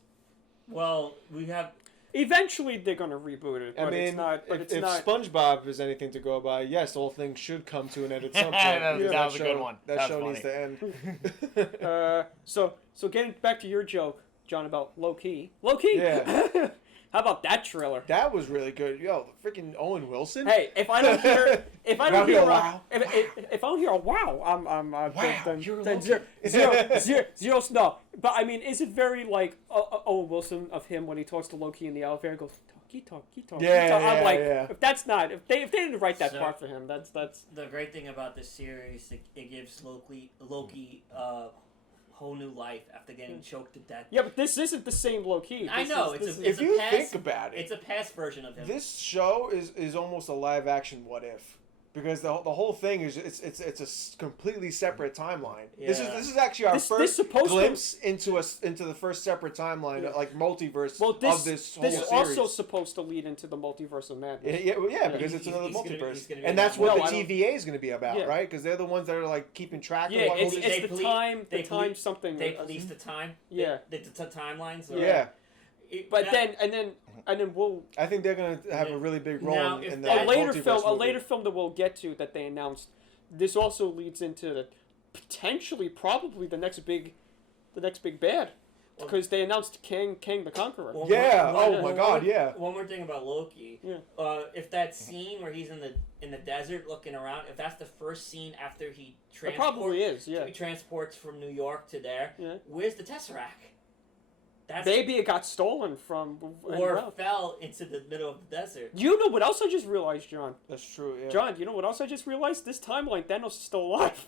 well, we have. Eventually, they're gonna reboot it. But I mean, it's not. But if it's not. SpongeBob is anything to go by, yes, all things should come to an end at some point. That because was a good one. That That show was needs to end. So getting back to your joke, John, about low key. Yeah. How about that trailer? That was really good. Yo, freaking Owen Wilson. Hey, if I don't hear, if I don't hear, Wow. if I don't hear a wow, I'm Wow, then, you're then Loki. zero. No, but I mean, is it very like Owen Wilson of him when he talks to Loki in the elevator? And goes talk. Yeah, I'm like, yeah. if that's not, if they didn't write that So- part for him, that's The great thing about this series, it gives Loki whole new life after getting choked to death. yeah. But this isn't the same Loki. I know, This it's If you past, think about it, it's a past version of him. this show is almost a live action What If, because the whole thing is it's a completely separate timeline. This Yeah. is actually our This first supposed to- glimpse into the first separate timeline, like multiverse well, of this whole this is series. also supposed to lead into the multiverse of madness. Yeah, because He's- it's another he's gonna- multiverse, he's gonna be and that's in that what one. the No, I don't- TVA is going to be about, Yeah. right? Because they're the ones that are like keeping track Yeah, of what it's movies- They the ple- time they ple- something. They police the time. Yeah. The timelines. yeah. But then we'll I think they're going to have a really big role Now, in if the that- a later multiverse movie. film that we'll get to that they announced. This also leads into the potentially probably the next big bad, because they announced Kang the Conqueror. Well, Yeah. one- Oh my God. Yeah. One more thing about Loki. Yeah. If that scene where he's in the desert looking around, if that's the first scene after he It probably is. Yeah. transports from New York to there, Yeah. where's the Tesseract? That's Maybe it got stolen from. or fell into the middle of the desert. You know what else I just realized, John? That's true. Yeah. John, you know what else I just realized? This timeline, Thanos is still alive.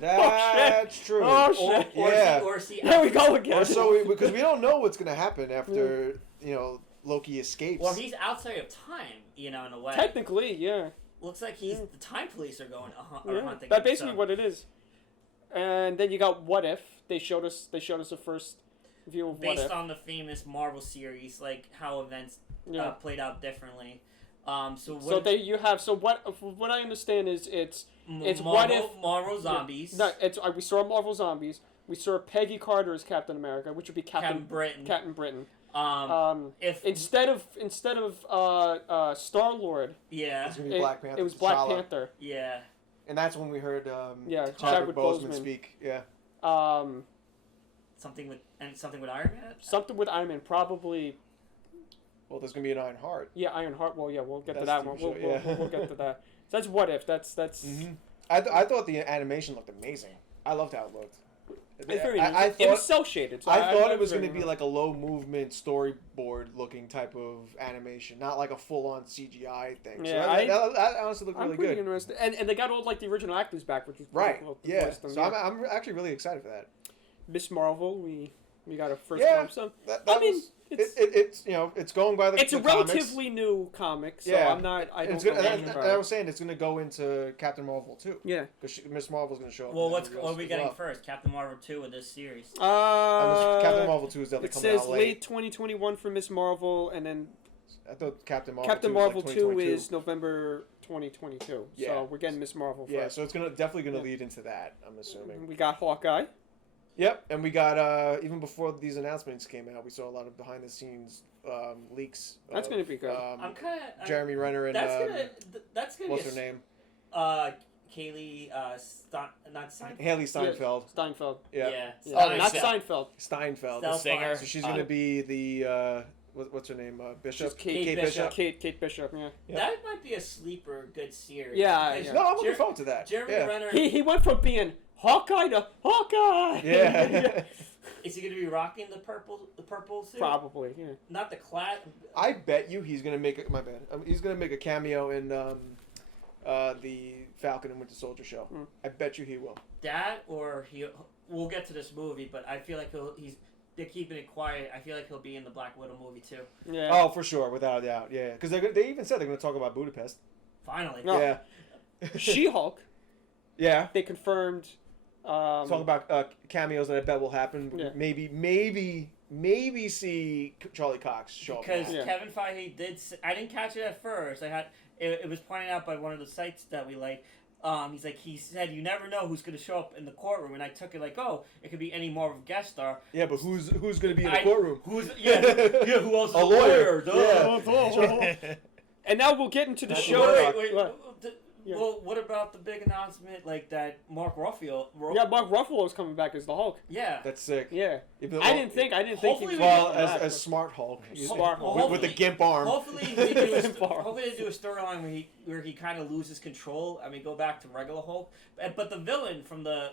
That's true. Oh, shit. Yeah. Or see, There we go again. Or so because we don't know what's going to happen after Loki escapes. Well, he's outside of time, in a way. Technically, yeah. Looks like the time police are going Yeah. hunting. That's him, basically so- what it is. And then you got What If. They showed us the first view of What based If. on the famous Marvel series, like how events Yeah. played out differently. So what? So they you have so what I understand is it's Marvel, What If Marvel Zombies. no it's we saw Marvel Zombies. We saw Peggy Carter as Captain America, which would be Captain Britain. Captain Britain. If Instead of Star-Lord, yeah, It's going to be Black Panther. it was Black T'Challa. Panther. yeah. And that's when we heard Yeah, Chadwick Chadwick Boseman Boseman. speak. Yeah. Something with Iron Man. Something with Iron Man, probably. Well, there's going to be an Iron Heart. Yeah, Iron Heart. Well, yeah, we'll get to That's that one. the We'll, show, we'll, yeah. we'll get to that. So that's What If. That's Mm-hmm. I thought the animation looked amazing. I loved how it looked. It's very. I it was thought cel shaded. So I thought I it was going very to be like a low movement storyboard looking type of animation, not like a full on CGI thing. Yeah, so that honestly looked I'm really pretty good. interested, and they got all like the original actors back, which is Right. well, Yeah. voiced them, So I'm actually really excited for that. Miss Marvel. We got a first Yeah, glimpse of. That I mean, was, it's it's it's going by the it's a the comics. relatively new comic, so Yeah. I'm not. I don't It's know gonna, anything and about I it. was saying it's going to go into Captain Marvel too. Yeah. Because Miss Marvel's going to show up. Well, in what everybody are else we as getting well. first? Captain Marvel 2 of this series. Captain Marvel 2 is definitely It coming says out late late. 2021 for Miss Marvel, and then I thought Captain Marvel Captain 2 was Marvel like 2 2022. is November 2022. Yeah. So we're getting Miss Marvel Yeah, first. so it's definitely gonna Yeah. lead into that. I'm assuming. We got Hawkeye. Yep, and we got even before these announcements came out, we saw a lot of behind the scenes leaks. That's gonna be good. I'm kind of Jeremy Renner and that's gonna what's be her name? Kaylee not Seinfeld. Haley Steinfeld. Steinfeld. Yeah. Oh, not Seinfeld. Steinfeld. The singer. So she's gonna be the what's her name? Bishop. She's Kate Bishop. Kate Bishop. Yeah. Yeah. That might be a sleeper good series. Yeah, Because No, I'm looking forward to that. Jeremy yeah. Renner. He went from being Hawkeye to Hawkeye. Yeah. Is he going to be rocking the purple suit? Probably. Yeah. Not the clad. I bet you he's gonna make my bad. He's gonna make a cameo in the Falcon and Winter Soldier show. I bet you he will. That or he. We'll get to this movie, but I feel like they're keeping it quiet. I feel like he'll be in the Black Widow movie too. Yeah. Oh, for sure, without a doubt. Yeah, because they even said they're gonna talk about Budapest. Finally. No. Yeah. She-Hulk. Yeah. They confirmed. Talk about cameos that I bet will happen. Yeah. Maybe see Charlie Cox show up. Because Yeah. Kevin Feige did. I didn't catch it at first. It was pointed out by one of the sites that we like. He said you never know who's going to show up in the courtroom, and I took it like, oh, it could be any more of a guest star. Yeah, but who's going to be in the courtroom? Who else? Is A lawyer. Yeah. And now we'll get into the That's show. Wait. What? Yeah. Well, what about the big announcement, like that Mark Ruffalo? Yeah, Mark Ruffalo's coming back as the Hulk. Yeah. That's sick. Yeah. Even though- I didn't think he Hopefully was we Well, gonna come back, as Smart Hulk. Smart Hulk. Well, with the gimp arm. Hopefully they do a storyline where he kind of loses control. I mean, go back to regular Hulk, but the villain from the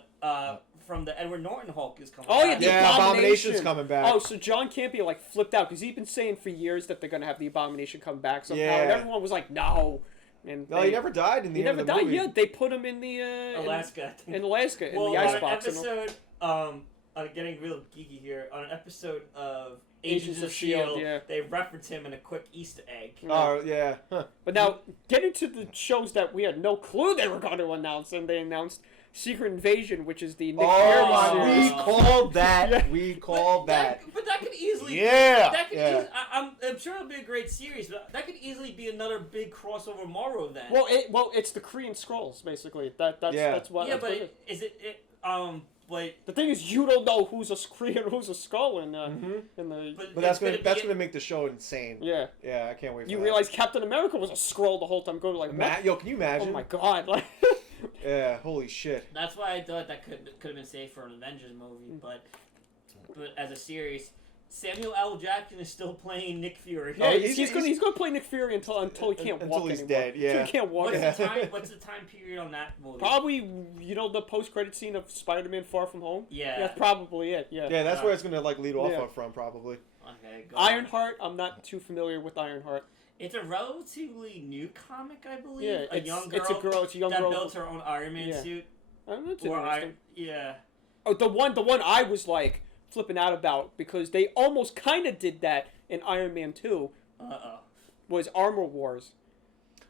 Edward Norton Hulk is coming. Oh, back. The Yeah, Abomination. Abomination's coming back. Oh, so John Campea like flipped out because he's been saying for years that they're gonna have the Abomination come back somehow, Yeah. and everyone was like, no. And No, he never died in the He end never of the died. movie. Yeah, they put him in the Alaska. in Alaska in Well, the on an icebox. episode, I'm getting real geeky here. On an episode of Agents Agents of of S.H.I.E.L.D., S.H.I.E.L.D., yeah. they reference him in a quick Easter egg. Oh, yeah. Huh. But now, getting to the shows that we had no clue they were going to announce, and they announced Secret Invasion, which is the Nick Oh, Fury my. series. We called that. Yeah. We called that. But that could easily. Yeah. That could Yeah. I'm sure it'll be a great series, but that could easily be another big crossover Marvel event. Well, it's the Korean Scrolls basically. That's Yeah. that's what. yeah, that's what but it is. but The thing is, you don't know who's a Korean, who's a Skull in the. But that's gonna gonna make the show insane. Yeah. Yeah, I can't wait for You that. realize Captain America was a Skrull the whole time. Go to like, what? Yo, can you imagine? Oh my god! Like, Yeah, holy shit. That's why I thought that could have been safe for an Avengers movie, but as a series, Samuel L. Jackson is still playing Nick Fury. yeah, Oh, he's gonna play Nick Fury until he can't walk Until he's anymore. dead, yeah. Until he can't walk. What's the time period on that movie? Probably, the post-credit scene of Spider-Man: Far From Home. Yeah. That's probably it. Yeah. Yeah, that's where it's gonna lead off Yeah. from probably. Okay, go Ironheart. I'm not too familiar with Ironheart. It's a relatively new comic, I believe. Yeah, a young girl. it's a girl. It's a young that girl. built her own Iron Man Yeah. suit. That's Or interesting. yeah. Oh, the one I was like flipping out about because they almost kind of did that in Iron Man 2 was Armor Wars.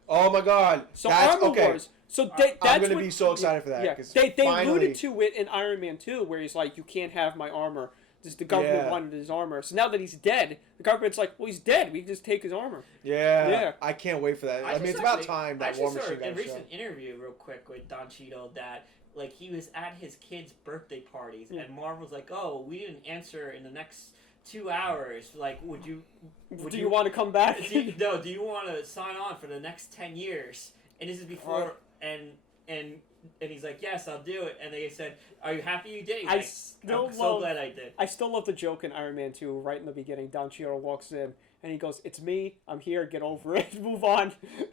Oh my god. So that's Armor okay. Wars. So I'm that's gonna what, be so excited for that. Yeah, 'Cause they finally, alluded to it in Iron Man 2 where he's like, you can't have my armor. Just the government Yeah. wanted his armor. So now that he's dead, the government's like, well, he's dead. We can just take his armor. Yeah. Yeah. I can't wait for that. I mean, it's about time that War Machine got a a show. recent interview real quick with Don Cheadle that like he was at his kids' birthday parties Yeah. and Marvel's like, oh, we didn't answer in the next 2 hours. Like, would you Do you want to come back? do you want to sign on for the next 10 years? And this is before and he's like, yes, I'll do it. And they said, are you happy you did? He's I like, still I'm so glad I did. I still love the joke in Iron Man 2 right in the beginning. Don Cheadle walks in and he goes, "It's me. I'm here. Get over it. Move on."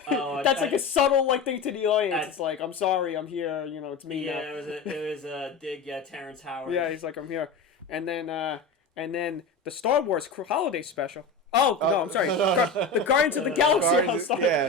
Oh, That's like a subtle thing to the audience. That's- It's like, "I'm sorry. I'm here. It's me Yeah, now." it was a dig. Yeah, Terrence Howard. Yeah, he's like, "I'm here." And then the Star Wars holiday special. Oh no, I'm sorry. The Guardians of the Galaxy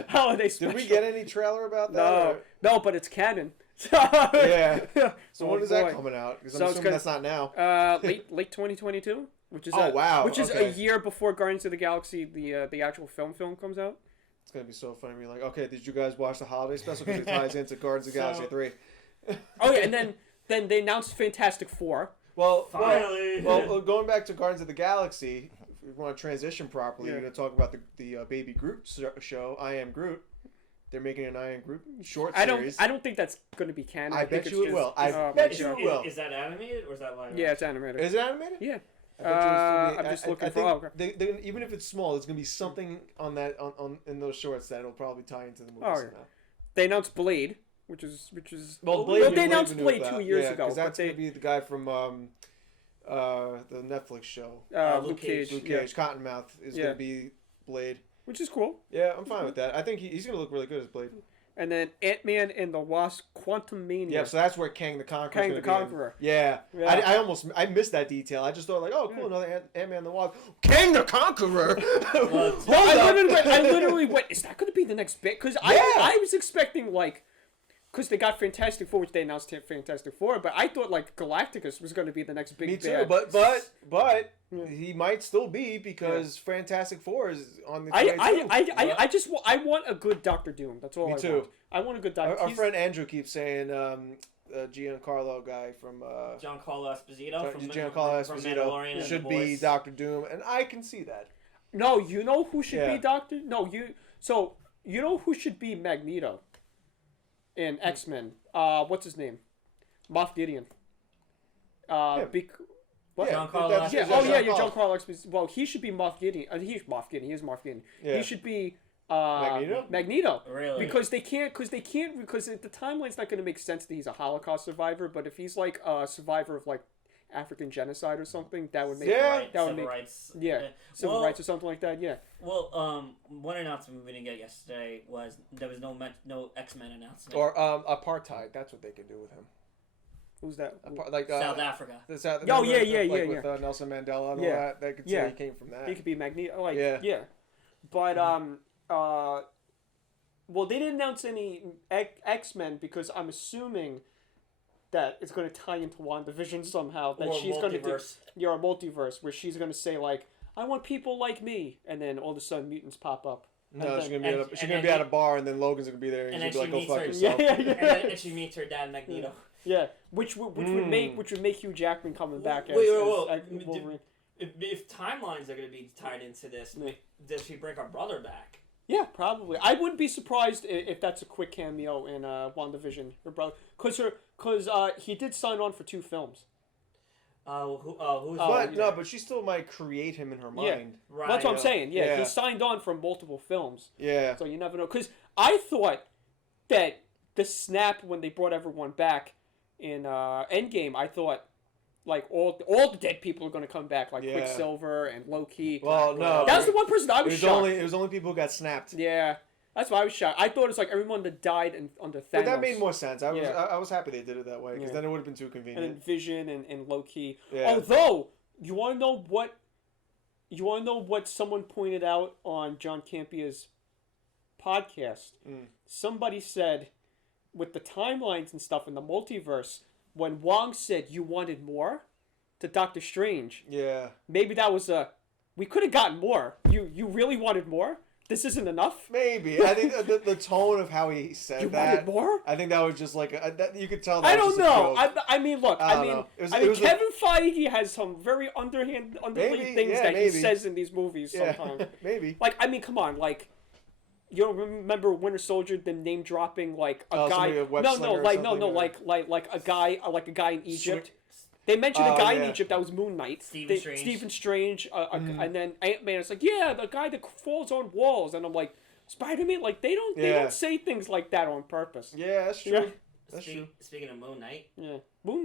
holiday special. Did we get any trailer about that? No, or- no, but it's canon. Yeah. So Oh, when is boy. that coming out? Because I'm So it's assuming gonna- that's not now. Late 2022, which is wow, which is okay. a year before Guardians of the Galaxy the actual film comes out. It's gonna be so funny. We're like, okay, did you guys watch the holiday special? Because it ties into Guardians of the Galaxy 3. Oh yeah, and then they announced Fantastic Four. Well, Finally. well, going back to Guardians of the Galaxy, if we want to transition properly, Yeah. we're going to talk about the Baby Groot show, I Am Groot. they're making an Iron Group short I series. don't think that's going to be canon. I think bet it's you it just- will. I oh, bet my you God. it will. Is that animated or is that live? Yeah, it's animated. Is it animated? Yeah. I bet you it'll still be- I'm just looking I for. think Oh, okay. they, even if it's small, there's gonna be something on that on in those shorts that'll probably tie into the movie Oh, yeah. somehow. They announced Blade, which is Well, Blade, we they announced knew Blade about. 2 years Yeah, ago. 'cause But that's they gonna be the guy from the Netflix show. Luke Cage. Luke yeah. Cage, Cottonmouth is Yeah. gonna be Blade. Which is cool. Yeah, I'm fine with that. I think he's gonna look really good as Blade. And then Ant-Man and the Wasp: Quantumania. Yeah, so that's where Kang the Conqueror. Kang the Conqueror. Yeah, Yeah. I missed that detail. I just thought like, oh, cool, another Ant-Man and the Wasp. Kang the Conqueror. Well, No, I literally went. Is that going to be the next bit? Because I was expecting like, because they got Fantastic Four, which they announced Fantastic Four, but I thought like Galacticus was going to be the next big. Me too, bad. but he might still be because Fantastic Four is on the way too. I want a good Doctor Doom. That's all. Me I too. want. I want a good Doctor. Our friend Andrew keeps saying Giancarlo guy from Giancarlo Esposito from Mandalorian and should The be Boys. Doctor Doom, and I can see that. No, you know who should Yeah. be Doctor? No, you. So you know who should be Magneto in X-Men? What's his name? Moff Gideon. Him. What? Giancarlo that's- Yeah. Esposito. Oh yeah, Jean-Paul. Giancarlo Esposito. Well, he should be Moff Gideon. He's Moff Gideon. He is Moff Gideon. Yeah. He should be Magneto? Magneto. Really? Because the timeline's not going to make sense that he's a Holocaust survivor. But if he's like a survivor of like African genocide or something, that would make Yeah. that would Civil make rights. civil rights or something like that. Yeah. Well, one announcement we didn't get yesterday was there was no X-Men announcement. Or apartheid. That's what they can do with him. Who's that? Like South Africa. The South, Oh, remember, yeah, with Nelson Mandela and Yeah. all that. They could say Yeah. he came from that. He could be Magneto. Like Yeah. yeah. But well, they didn't announce any X-Men because I'm assuming that it's going to tie into WandaVision somehow. That Or she's going to do multiverse. a multiverse where she's going to say like, "I want people like me," and then all of a sudden mutants pop up. No, And she's then- gonna be at a bar, and then Logan's gonna be there, and, and she's then gonna be she like, "Go fuck meets her- yourself." And she meets her dad, Magneto. Yeah, which would make Hugh Jackman coming back as Wait. Wolverine. If timelines are going to be tied into this, Yeah. does she bring her brother back? Yeah, probably. I wouldn't be surprised if that's a quick cameo in WandaVision. Her brother, because he did sign on for 2 films. Who's But she still might create him in her Yeah. mind. right? That's what I'm saying. Yeah, Yeah. he signed on from multiple films, Yeah. so you never know. Because I thought that the snap when they brought everyone back in Endgame, I thought like all the dead people are going to come back, like Yeah. Quicksilver and Loki. Well, no. That's the one person I was shocked. It was only people who got snapped. Yeah, that's why I was shocked. I thought it was like everyone that died under Thanos. But that made more sense. I Yeah. was happy they did it that way because Yeah. then it would have been too And then convenient. Vision and Loki. Yeah. Although you want to know what someone pointed out on John Campia's podcast. Somebody said with the timelines and stuff in the multiverse, when Wong said you wanted more to Doctor Strange, Yeah. maybe that was we could have gotten more. You really wanted more? This isn't enough? Maybe. I think the tone of how he said You that. wanted more? I think that was just like you could tell. That I was don't just a know. joke. I mean, look. I don't know. It was Kevin Feige has some very underhand things that he maybe. says in these movies sometimes. Maybe. Like, I mean, come on, like, you don't remember Winter Soldier, them name dropping like a guy? somebody, a web No, slinger or like something, or- like a guy in Egypt. They mentioned a guy in yeah. Egypt that was Moon Knight. Stephen Strange, and then Ant-Man. It's like, yeah, the guy that falls on walls, and I'm like, Spiderman. Like they don't say things like that on purpose. Yeah, that's true. Yeah. That's true. Speaking of Moon Knight, Yeah, Well,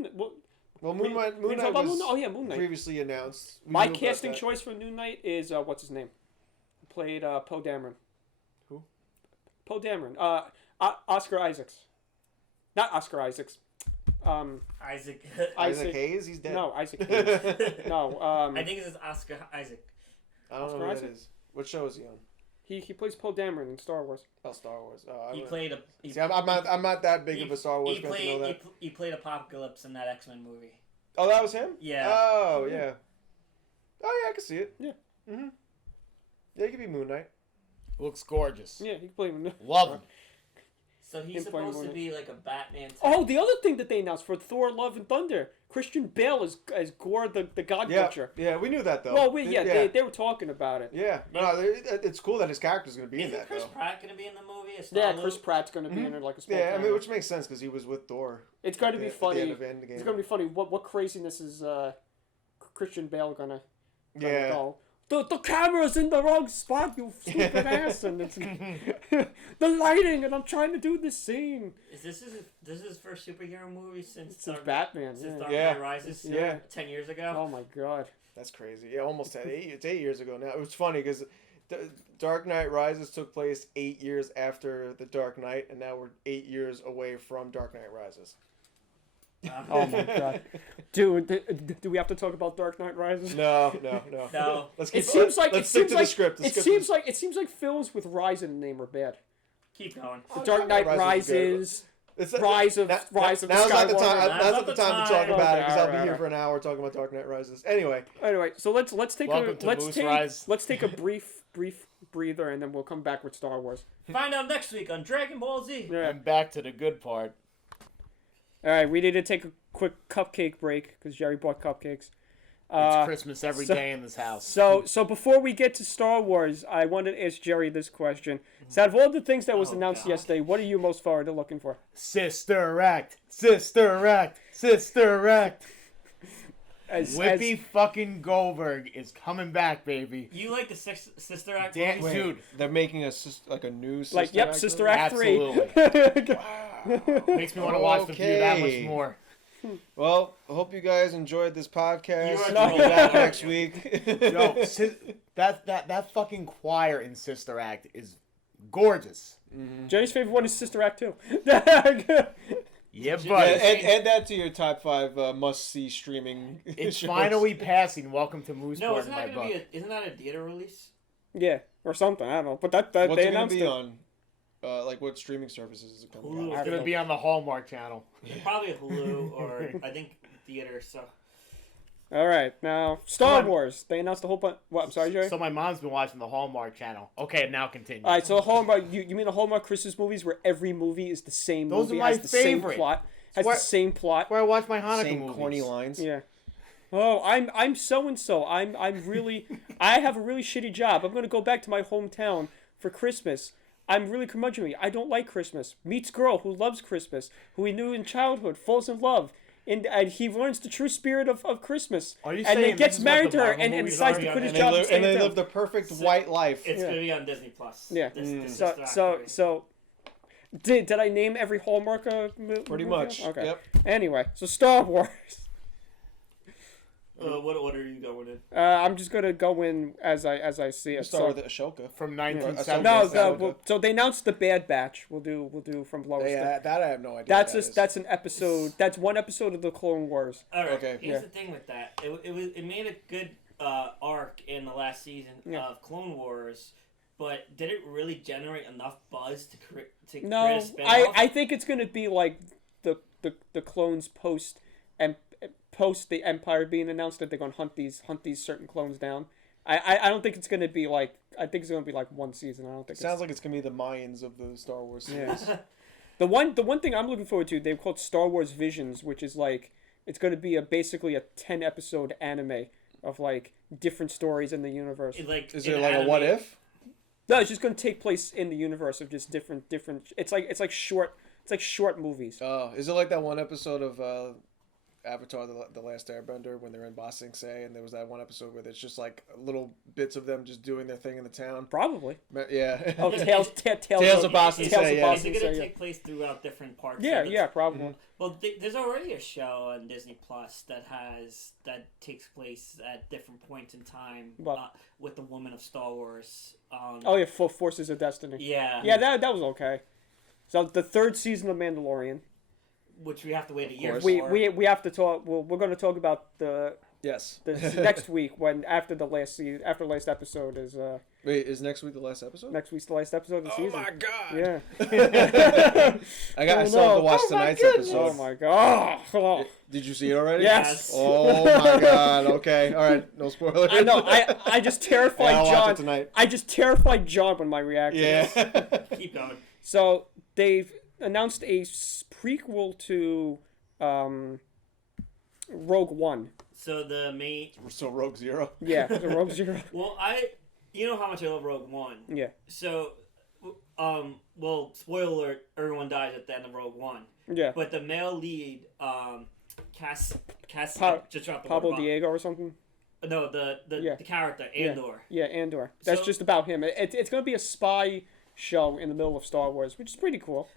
Moon Knight Moon Knight. previously announced. We My knew about casting that. choice for Moon Knight is what's his name? Who played Poe Dameron. Who? Poe Dameron. Oscar Isaacs. Not Oscar Isaacs. Isaac. Isaac Hayes. He's dead. No, Isaac Hayes. No. I think it's Oscar Isaac. I don't know Oscar who Isaac? that is. What show is he on? He plays Poe Dameron in Star Wars. Oh, Star Wars. Oh, I He don't- played See, I'm not that big of a Star Wars fan to know that. He played Apocalypse in that X-Men movie. Oh, that was him. Yeah. Oh, yeah. Oh, yeah, I can see it. Yeah. Mhm. Yeah, he could be Moon Knight. Looks gorgeous. Yeah, he can play him. Love him. So he's Him playing supposed to one. be like a Batman type. Oh, the other thing that they announced for Thor: Love and Thunder, Christian Bale as Gore the God Yeah, Butcher. yeah, we knew that though. Well, they were talking about it. Yeah, no, it's cool that his character's gonna be in Isn't that Chris though. Pratt going to be in the movie? Yeah, Chris Pratt's going to be in it like a small Yeah, I cameo. mean, which makes sense because he was with Thor. It's going to be funny. At the end of Endgame. It's going to be funny. What craziness is Christian Bale gonna Yeah. go? The camera's in the wrong spot, you stupid ass, and it's the lighting, and I'm trying to do this scene. Is this his first superhero movie since Batman? Since Yeah. Dark Yeah. Knight Rises? Yeah. 10 years ago. Oh my god. That's crazy. Yeah, almost 8. It's 8 years ago now. It was funny because Dark Knight Rises took place 8 years after the Dark Knight, and now we're 8 years away from Dark Knight Rises. Oh my god. Dude, do we have to talk about Dark Knight Rises? No. No. Let's keep, It seems like let's stick to the script. it seems like films with Rise in the name are bad. Keep going. The Dark Knight Rises. Rise of the Now's not the Skywalker. time. Now's Now's not the time to talk Okay, about it because I'll be alright. here for an hour talking about Dark Knight Rises. Anyway, So let's take Welcome to Moose Rise. let's take a brief breather, and then we'll come back with Star Wars. Find out next week on Dragon Ball Z. Yeah. And back to the good part. All right, we need to take a quick cupcake break because Jerry bought cupcakes. It's Christmas every so- day in this house. So before we get to Star Wars, I wanted to ask Jerry this question. So out of all the things that was Oh, announced God. yesterday, what are you most forward to looking for? Sister Act. Sister Act. Sister Act. Whippy fucking Goldberg is coming back, baby. You like the Sister Act Dan- movies? dude, they're making a new Sister Like, yep, Act Sister movie? Act 3. makes me want to watch the view that much Okay. more. Well, I hope you guys enjoyed this podcast. You are We'll be trolling, back aren't next you? week. Yo, that fucking choir in Sister Act is gorgeous. Jerry's favorite one is Sister Act 2. Yeah, Yeah, buddy. add that to your top 5 must-see streaming. It's shows. finally passing. Welcome to Mooseport No, in my book. isn't that a theater release? Yeah, or something. I don't know. But that What's they it gonna announced be it. on? Like what streaming services is it coming Hulu. out? It's gonna be on the Hallmark Channel. Probably a Hulu or I think theater. So All right, now Star Come on. Wars. They announced a whole bunch. What? I'm sorry, Jerry. So my mom's been watching the Hallmark Channel. Okay, now continue. All right, so Hallmark. You mean the Hallmark Christmas movies where every movie is the same Those movie, are my has the favorite. same plot, has Where- the same plot. Where I watch my Hanukkah Same movies. corny lines. Yeah. Oh, I'm so and so. I'm really. I have a really shitty job. I'm gonna go back to my hometown for Christmas. I'm really curmudgeonly. I don't like Christmas. Meets girl who loves Christmas, who he knew in childhood, falls in love, and he learns the true spirit of Christmas. Are you and saying then gets this is what married the to her Marvel and movies decides are? to Yeah, quit his And job they, and stay and in they town. live the perfect white life. it's Yeah. gonna be on Disney Plus. Yeah. This So Sister Act movie. did I name every Hallmark Pretty movie? much. Okay. Yep. Anyway, so Star Wars. What order are you going in? I'm just gonna go in as I see it. Start with Ashoka. From No, 1977. so they announced the Bad Batch. We'll do from lowest. Yeah, that I have no idea. That's what that is. that's an episode. That's one episode of the Clone Wars. All right. Okay. Here's Yeah. the thing with that. It made a good arc in the last season Yeah. of Clone Wars, but did it really generate enough buzz to create a No, spin-off? I think it's gonna be like the clones post and post the Empire being announced that they're gonna hunt these certain clones down. I don't think it's gonna be like. I think it's gonna be like one season. I don't think. Sounds like it's gonna be the Mayans of the Star Wars series. Yeah. The one thing I'm looking forward to, they've called Star Wars Visions, which is like it's going to be basically a 10 episode anime of like different stories in the universe. Is it like a what if? No, it's just going to take place in the universe of just different. It's like short movies. Oh, is it like that one episode of Avatar: The Last Airbender when they're in Ba Sing Se, and there was that one episode where it's just like little bits of them just doing their thing in the town. Probably. Yeah. Oh, Tales Tales of Ba Sing Tales Se. of Yeah. Ba Is Sing it Se, going to yeah. take place throughout different parts? Yeah, of it? yeah, probably. Well, there's already a show on Disney Plus that takes place at different points in time What? with the woman of Star Wars. Oh yeah, Forces of Destiny. Yeah. Yeah, that was okay. So the third season of Mandalorian. Which we have to wait a year course. for. We have to talk. We're going to talk about the Yes. next week when after the last episode is Wait, is next week the last episode? next week's the last episode of the Oh season. my god. Yeah. I still have to watch Oh my tonight's goodness. episode. Oh my god. Oh. Did you see it already? Yes. Oh my god. Okay. All right. No spoilers. I know. I just terrified Yeah, I'll watch John. it tonight. I just terrified John with my reaction. Yeah. Keep going. So they've announced a prequel to Rogue One. So the main. So Rogue Zero. Yeah, the Rogue Zero. Well, you know how much I love Rogue One. Yeah. So, well, spoiler alert: everyone dies at the end of Rogue One. Yeah. But the male lead, just dropped the Pablo word, Diego or something. No, the character Andor. Yeah, Andor. That's So- just about him. It's going to be a spy show in the middle of Star Wars, which is pretty cool,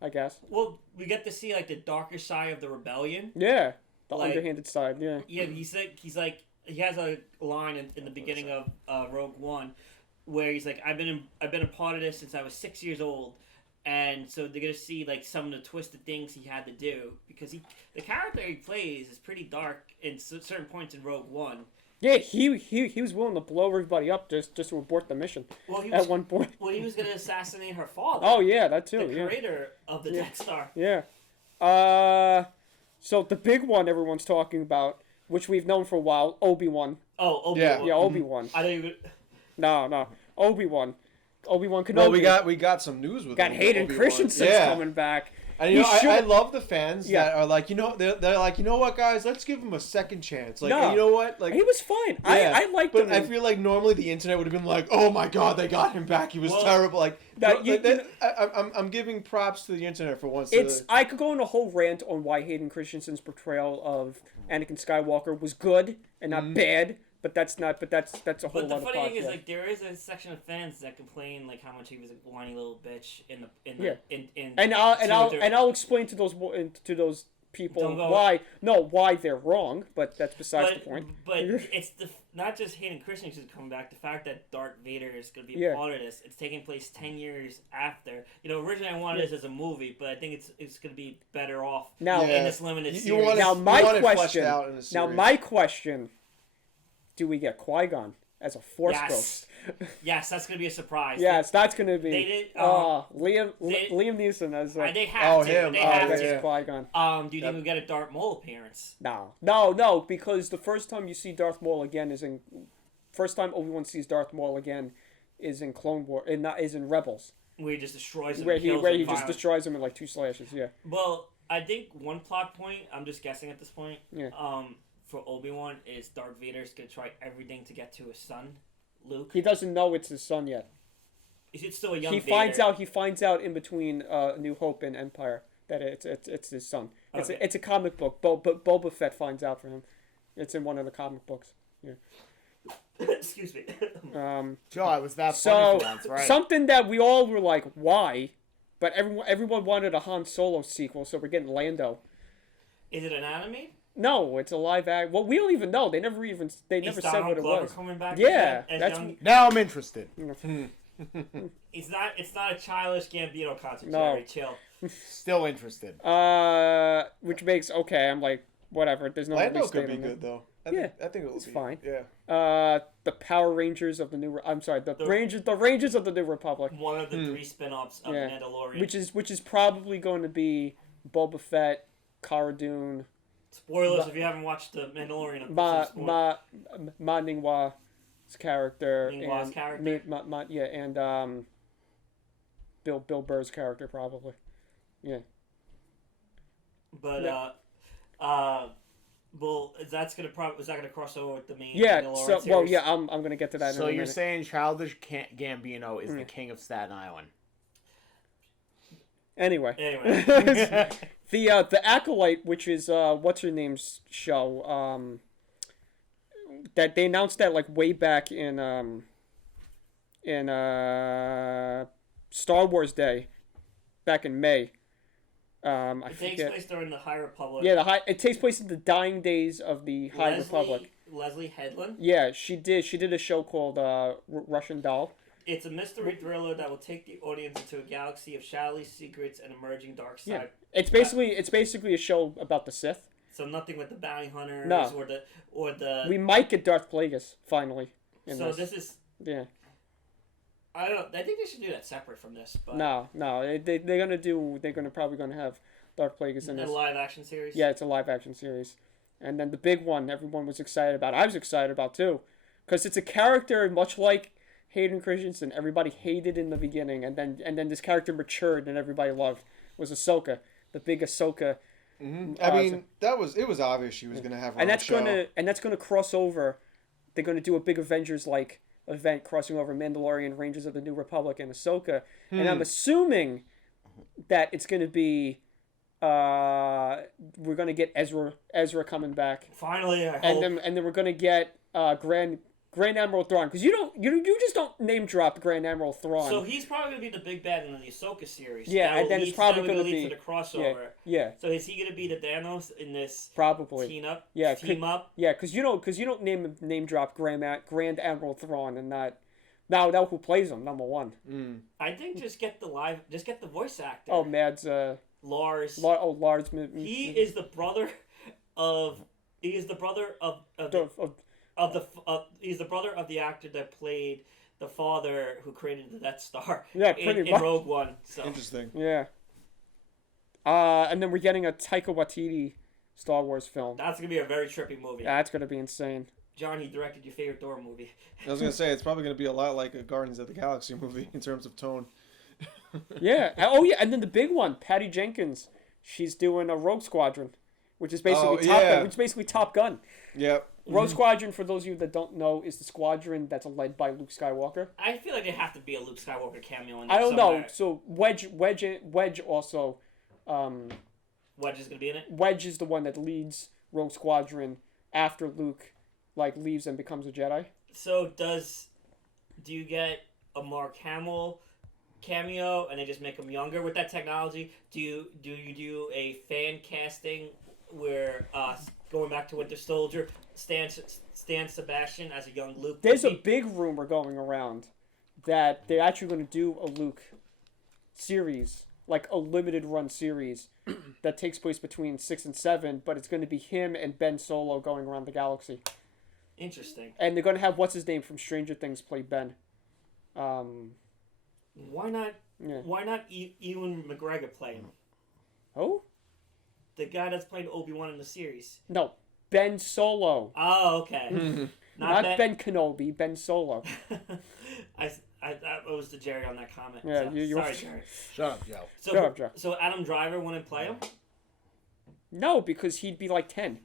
I guess. Well, we get to see like the darker side of the rebellion. Yeah, the Like- underhanded side. Yeah. Yeah, he has a line in the beginning of Rogue One where he's like, I've been a part of this since I was 6 years old, and so they're gonna see like some of the twisted things he had to do because the character he plays is pretty dark in certain points in Rogue One. Yeah, he was willing to blow everybody up just to abort the mission Well, he at was one point. well, he was gonna assassinate her father. Oh yeah, that too. the Yeah. creator of the Death Star. Yeah. So the big one everyone's talking about, which we've known for a while, Obi-Wan. Oh, Obi-Wan. Yeah, Obi-Wan. I think No, Obi-Wan. Obi-Wan Kenobi. Well, we got some news with got him, Hayden Obi-Wan. Christensen's Yeah. coming back. And you know, He I should- love the fans Yeah. that are like, they're like, you know what, guys, let's give him a second chance. Like, No. you know what, like, He was fine. yeah. I liked But him. I feel like normally the internet would have been like, oh my god, they got him back. He was Well, terrible. Like, that- no, you- that- I'm giving props to the internet for once. I could go on a whole rant on why Hayden Christensen's portrayal of Anakin Skywalker was good and not bad, but that's a whole But the other funny thing is, podcast. like, there is a section of fans that complain like how much he was a whiny little bitch in Yeah. in And I'll to- I'll explain to those people Don't go- why they're wrong, but that's besides the point. But it's not just Hayden Christensen coming back. The fact that Darth Vader is going to be Yeah. a part of this. It's taking place 10 years after. You know, originally I wanted this as a movie, but I think it's going to be better off Now- in this limited You series. want it- Now you my want it fleshed question. out in a Now series. my question: do we get Qui-Gon as a Force Yes. ghost? Yes, that's going to be a surprise. Yes, that's gonna be. They did, Liam they- Liam Neeson as. They have to. him. They Oh, have that's to. yeah. Qui-Gon. Do you think we get a Darth Maul appearance? No, because the first time you see Darth Maul again first time Obi-Wan sees Darth Maul again is in Clone War, is in Rebels, Where he just destroys him. where and he kills where him he just violently. destroys him in like 2 slashes. Yeah. Well, I think one plot point, I'm just guessing at this point, Yeah. for Obi-Wan is Darth Vader's going to try everything to get to his son, Luke. He doesn't know it's his son yet. He's still a young He Vader. finds out in between New Hope and Empire that it's his son. Okay. It's a comic book. Boba Fett finds out for him. It's in one of the comic books. Yeah. Excuse me. Joe, it was that So funny for once, right? something that we all were like, why? But everyone wanted a Han Solo sequel, so we're getting Lando. Is it an anime? No, it's a live act. Well, we don't even know. They never Is said what Donald it Glover was. coming back? Yeah, as that's- young? Now I'm interested. It's not a childish Gambino concert. No. Jerry, chill. Still interested. Which makes I'm like whatever. There's no Lando release could date be on that. good though. Yeah, I think it will it's be fine. Yeah. The Power Rangers of the New. I'm sorry, the Rangers of the New Republic, One of the 3 spin-offs of Yeah. Mandalorian. which is probably going to be Boba Fett, Cara Dune, Spoilers if you haven't watched the Mandalorian. Ma Ninghua's character, Ninghua's and character? and Bill Burr's character probably. Yeah. But Yeah. well, is that gonna cross over with the main Yeah. Mandalorian So series? I'm gonna get to that. So in a you're minute. saying Childish Gambino is the king of Staten Island? Anyway. Anyway, The Acolyte, which is what's her name's show, that they announced that like way back in Star Wars Day, back in May. I it takes forget. place during the High Republic. Yeah, it takes place in the dying days of the High Republic. Leslie Headland. Yeah, she did a show called Russian Doll. It's a mystery thriller that will take the audience into a galaxy of shadowy secrets and emerging dark side. Yeah. It's basically a show about the Sith. So nothing with the bounty hunters No. or the. We might get Darth Plagueis finally. So this is. Yeah. I don't know. I think they should do that separate from this. But No. They're probably gonna have Darth Plagueis in a this. live action series. Yeah, it's a live action series. And then the big one everyone was excited about. I was excited about too, because it's a character much like Hayden Christensen. Everybody hated in the beginning, and then this character matured and everybody loved. was Ahsoka, the big Ahsoka. I mean, it was obvious she was gonna have her And own that's show. gonna cross over. They're gonna do a big Avengers like event crossing over Mandalorian, Rangers of the New Republic, and Ahsoka. And I'm assuming that it's gonna be we're gonna get Ezra coming back, Finally, I hope. and then we're gonna get Grand Admiral Thrawn, because you just don't name drop Grand Admiral Thrawn. So he's probably gonna be the big bad in the Ahsoka series. Yeah, That and then will it's probably that will gonna lead be to the crossover. yeah, So is he gonna be the Thanos in this probably. team up? Team up. Yeah, because you don't name drop Grand Admiral Thrawn and not now who plays him, number one. I think just get the voice actor. Oh, Mads. Lars. Lars. He is the brother of. He is the brother of he's the brother of the actor that played the father who created the Death Star. Yeah, pretty in much. Rogue One. So. Interesting. Yeah. And then we're getting a Taika Waititi Star Wars film. That's gonna be a very trippy movie. That's gonna be insane. John, he directed your favorite Thor movie. I was gonna say it's probably gonna be a lot like a Guardians of the Galaxy movie in terms of tone. Yeah. Oh yeah, and then the big one, Patty Jenkins. She's doing a Rogue Squadron, which is basically Top Gun, which is basically Top Gun. Yep. Rogue Squadron, for those of you that don't know, is the squadron that's led by Luke Skywalker. I feel like there have to be a Luke Skywalker cameo in I there don't somewhere. know. So Wedge also. Wedge is gonna be in it. Wedge is the one that leads Rogue Squadron after Luke leaves and becomes a Jedi. So do you get a Mark Hamill cameo and they just make him younger with that technology? Do you do a fan casting where going back to Winter Soldier, Stan Sebastian as a young Luke? There's a big rumor going around that they're actually going to do a Luke series, like a limited run series that takes place between 6 and 7, but it's going to be him and Ben Solo going around the galaxy. Interesting. And they're going to have what's his name from Stranger Things play Ben. Why not? Yeah. Why not Ewan McGregor play him? Oh? The guy that's playing Obi-Wan in the series. No, Ben Solo. Oh, okay. Not Ben Kenobi, Ben Solo. That was the Jerry on that comment. Yeah, so, you sorry, Jerry. Shut up, Joe. So, Shut up, Joe. So Adam Driver wouldn't play him? No, because he'd be like 10.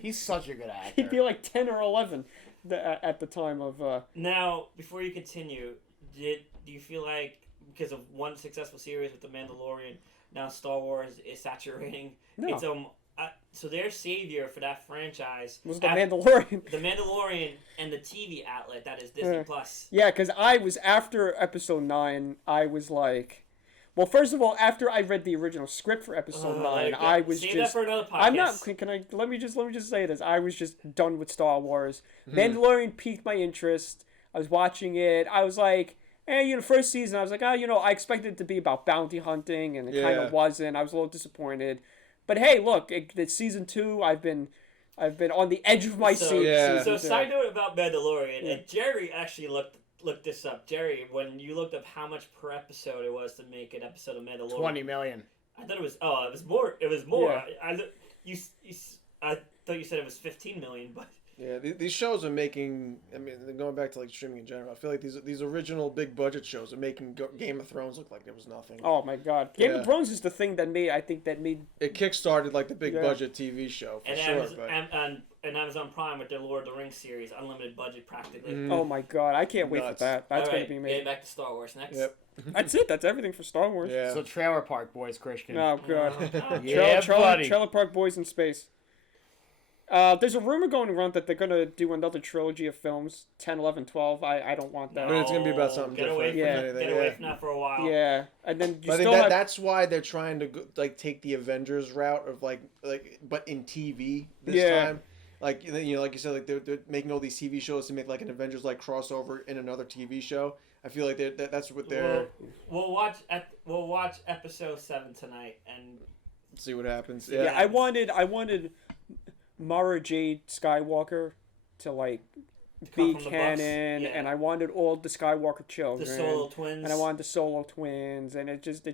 He's such a good actor. He'd be like 10 or 11 at the time of... Now, before you continue, do you feel like, because of one successful series with The Mandalorian, now Star Wars is saturating? No. It's so their savior for that franchise was the Mandalorian. The Mandalorian and the TV outlet that is Disney Plus. Yeah, because I was, after episode 9, I was like... Well, first of all, after I read the original script for episode 9, I was Save just... that for another podcast. I'm not... Can I... Let me just say this. I was just done with Star Wars. Mandalorian piqued my interest. I was watching it. I was like... first season, I was like, I expected it to be about bounty hunting, and it kind of wasn't. I was a little disappointed. But hey, look, it's season 2. I've been on the edge of my seat. Yeah. So side note about Mandalorian, and Jerry actually looked this up. Jerry, when you looked up how much per episode it was to make an episode of Mandalorian, 20 million. I thought it was more. It was more. Yeah. I thought you said it was 15 million, but. Yeah, these shows are making. I mean, going back to like streaming in general, I feel like these original big budget shows are making Game of Thrones look like there was nothing. Oh my God, Game of Thrones is the thing that made it kickstarted like the big budget TV show for sure. And Amazon Prime with their Lord of the Rings series, unlimited budget practically. Oh my God, I can't wait for Nuts. that. That's All going right, to be getting amazing. back to Star Wars next. Yep. That's it. That's everything for Star Wars. Yeah. So Trailer Park Boys, Christian. Oh God. Yeah, buddy. Trailer Park Boys in Space. There's a rumor going around that they're going to do another trilogy of films, 10, 11, 12. I don't want that. But it's gonna be about something Get different. away from Yeah. that. Get away from that for a while. Yeah, and then you I think still have... that's why they're trying to take the Avengers route of like but in TV this time. Like like you said, like they're making all these TV shows to make like an Avengers like crossover in another TV show. I feel like that's what they're. We'll watch episode 7 tonight and see what happens. Yeah, I wanted Mara Jade Skywalker to like be from the canon, books. Yeah. and I wanted all the Skywalker children, the Solo twins. and I wanted the Solo twins, and it just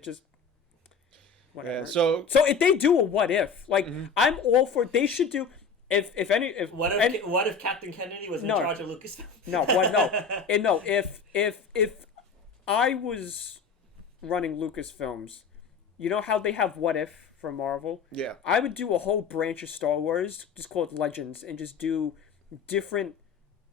whatever. Yeah, so if they do a what if, like I'm all for. They should do if what if Captain Kennedy was in charge of Lucasfilm? If I was running Lucasfilms, you know how they have What If from Marvel? Yeah. I would do a whole branch of Star Wars, just called Legends, and just do different,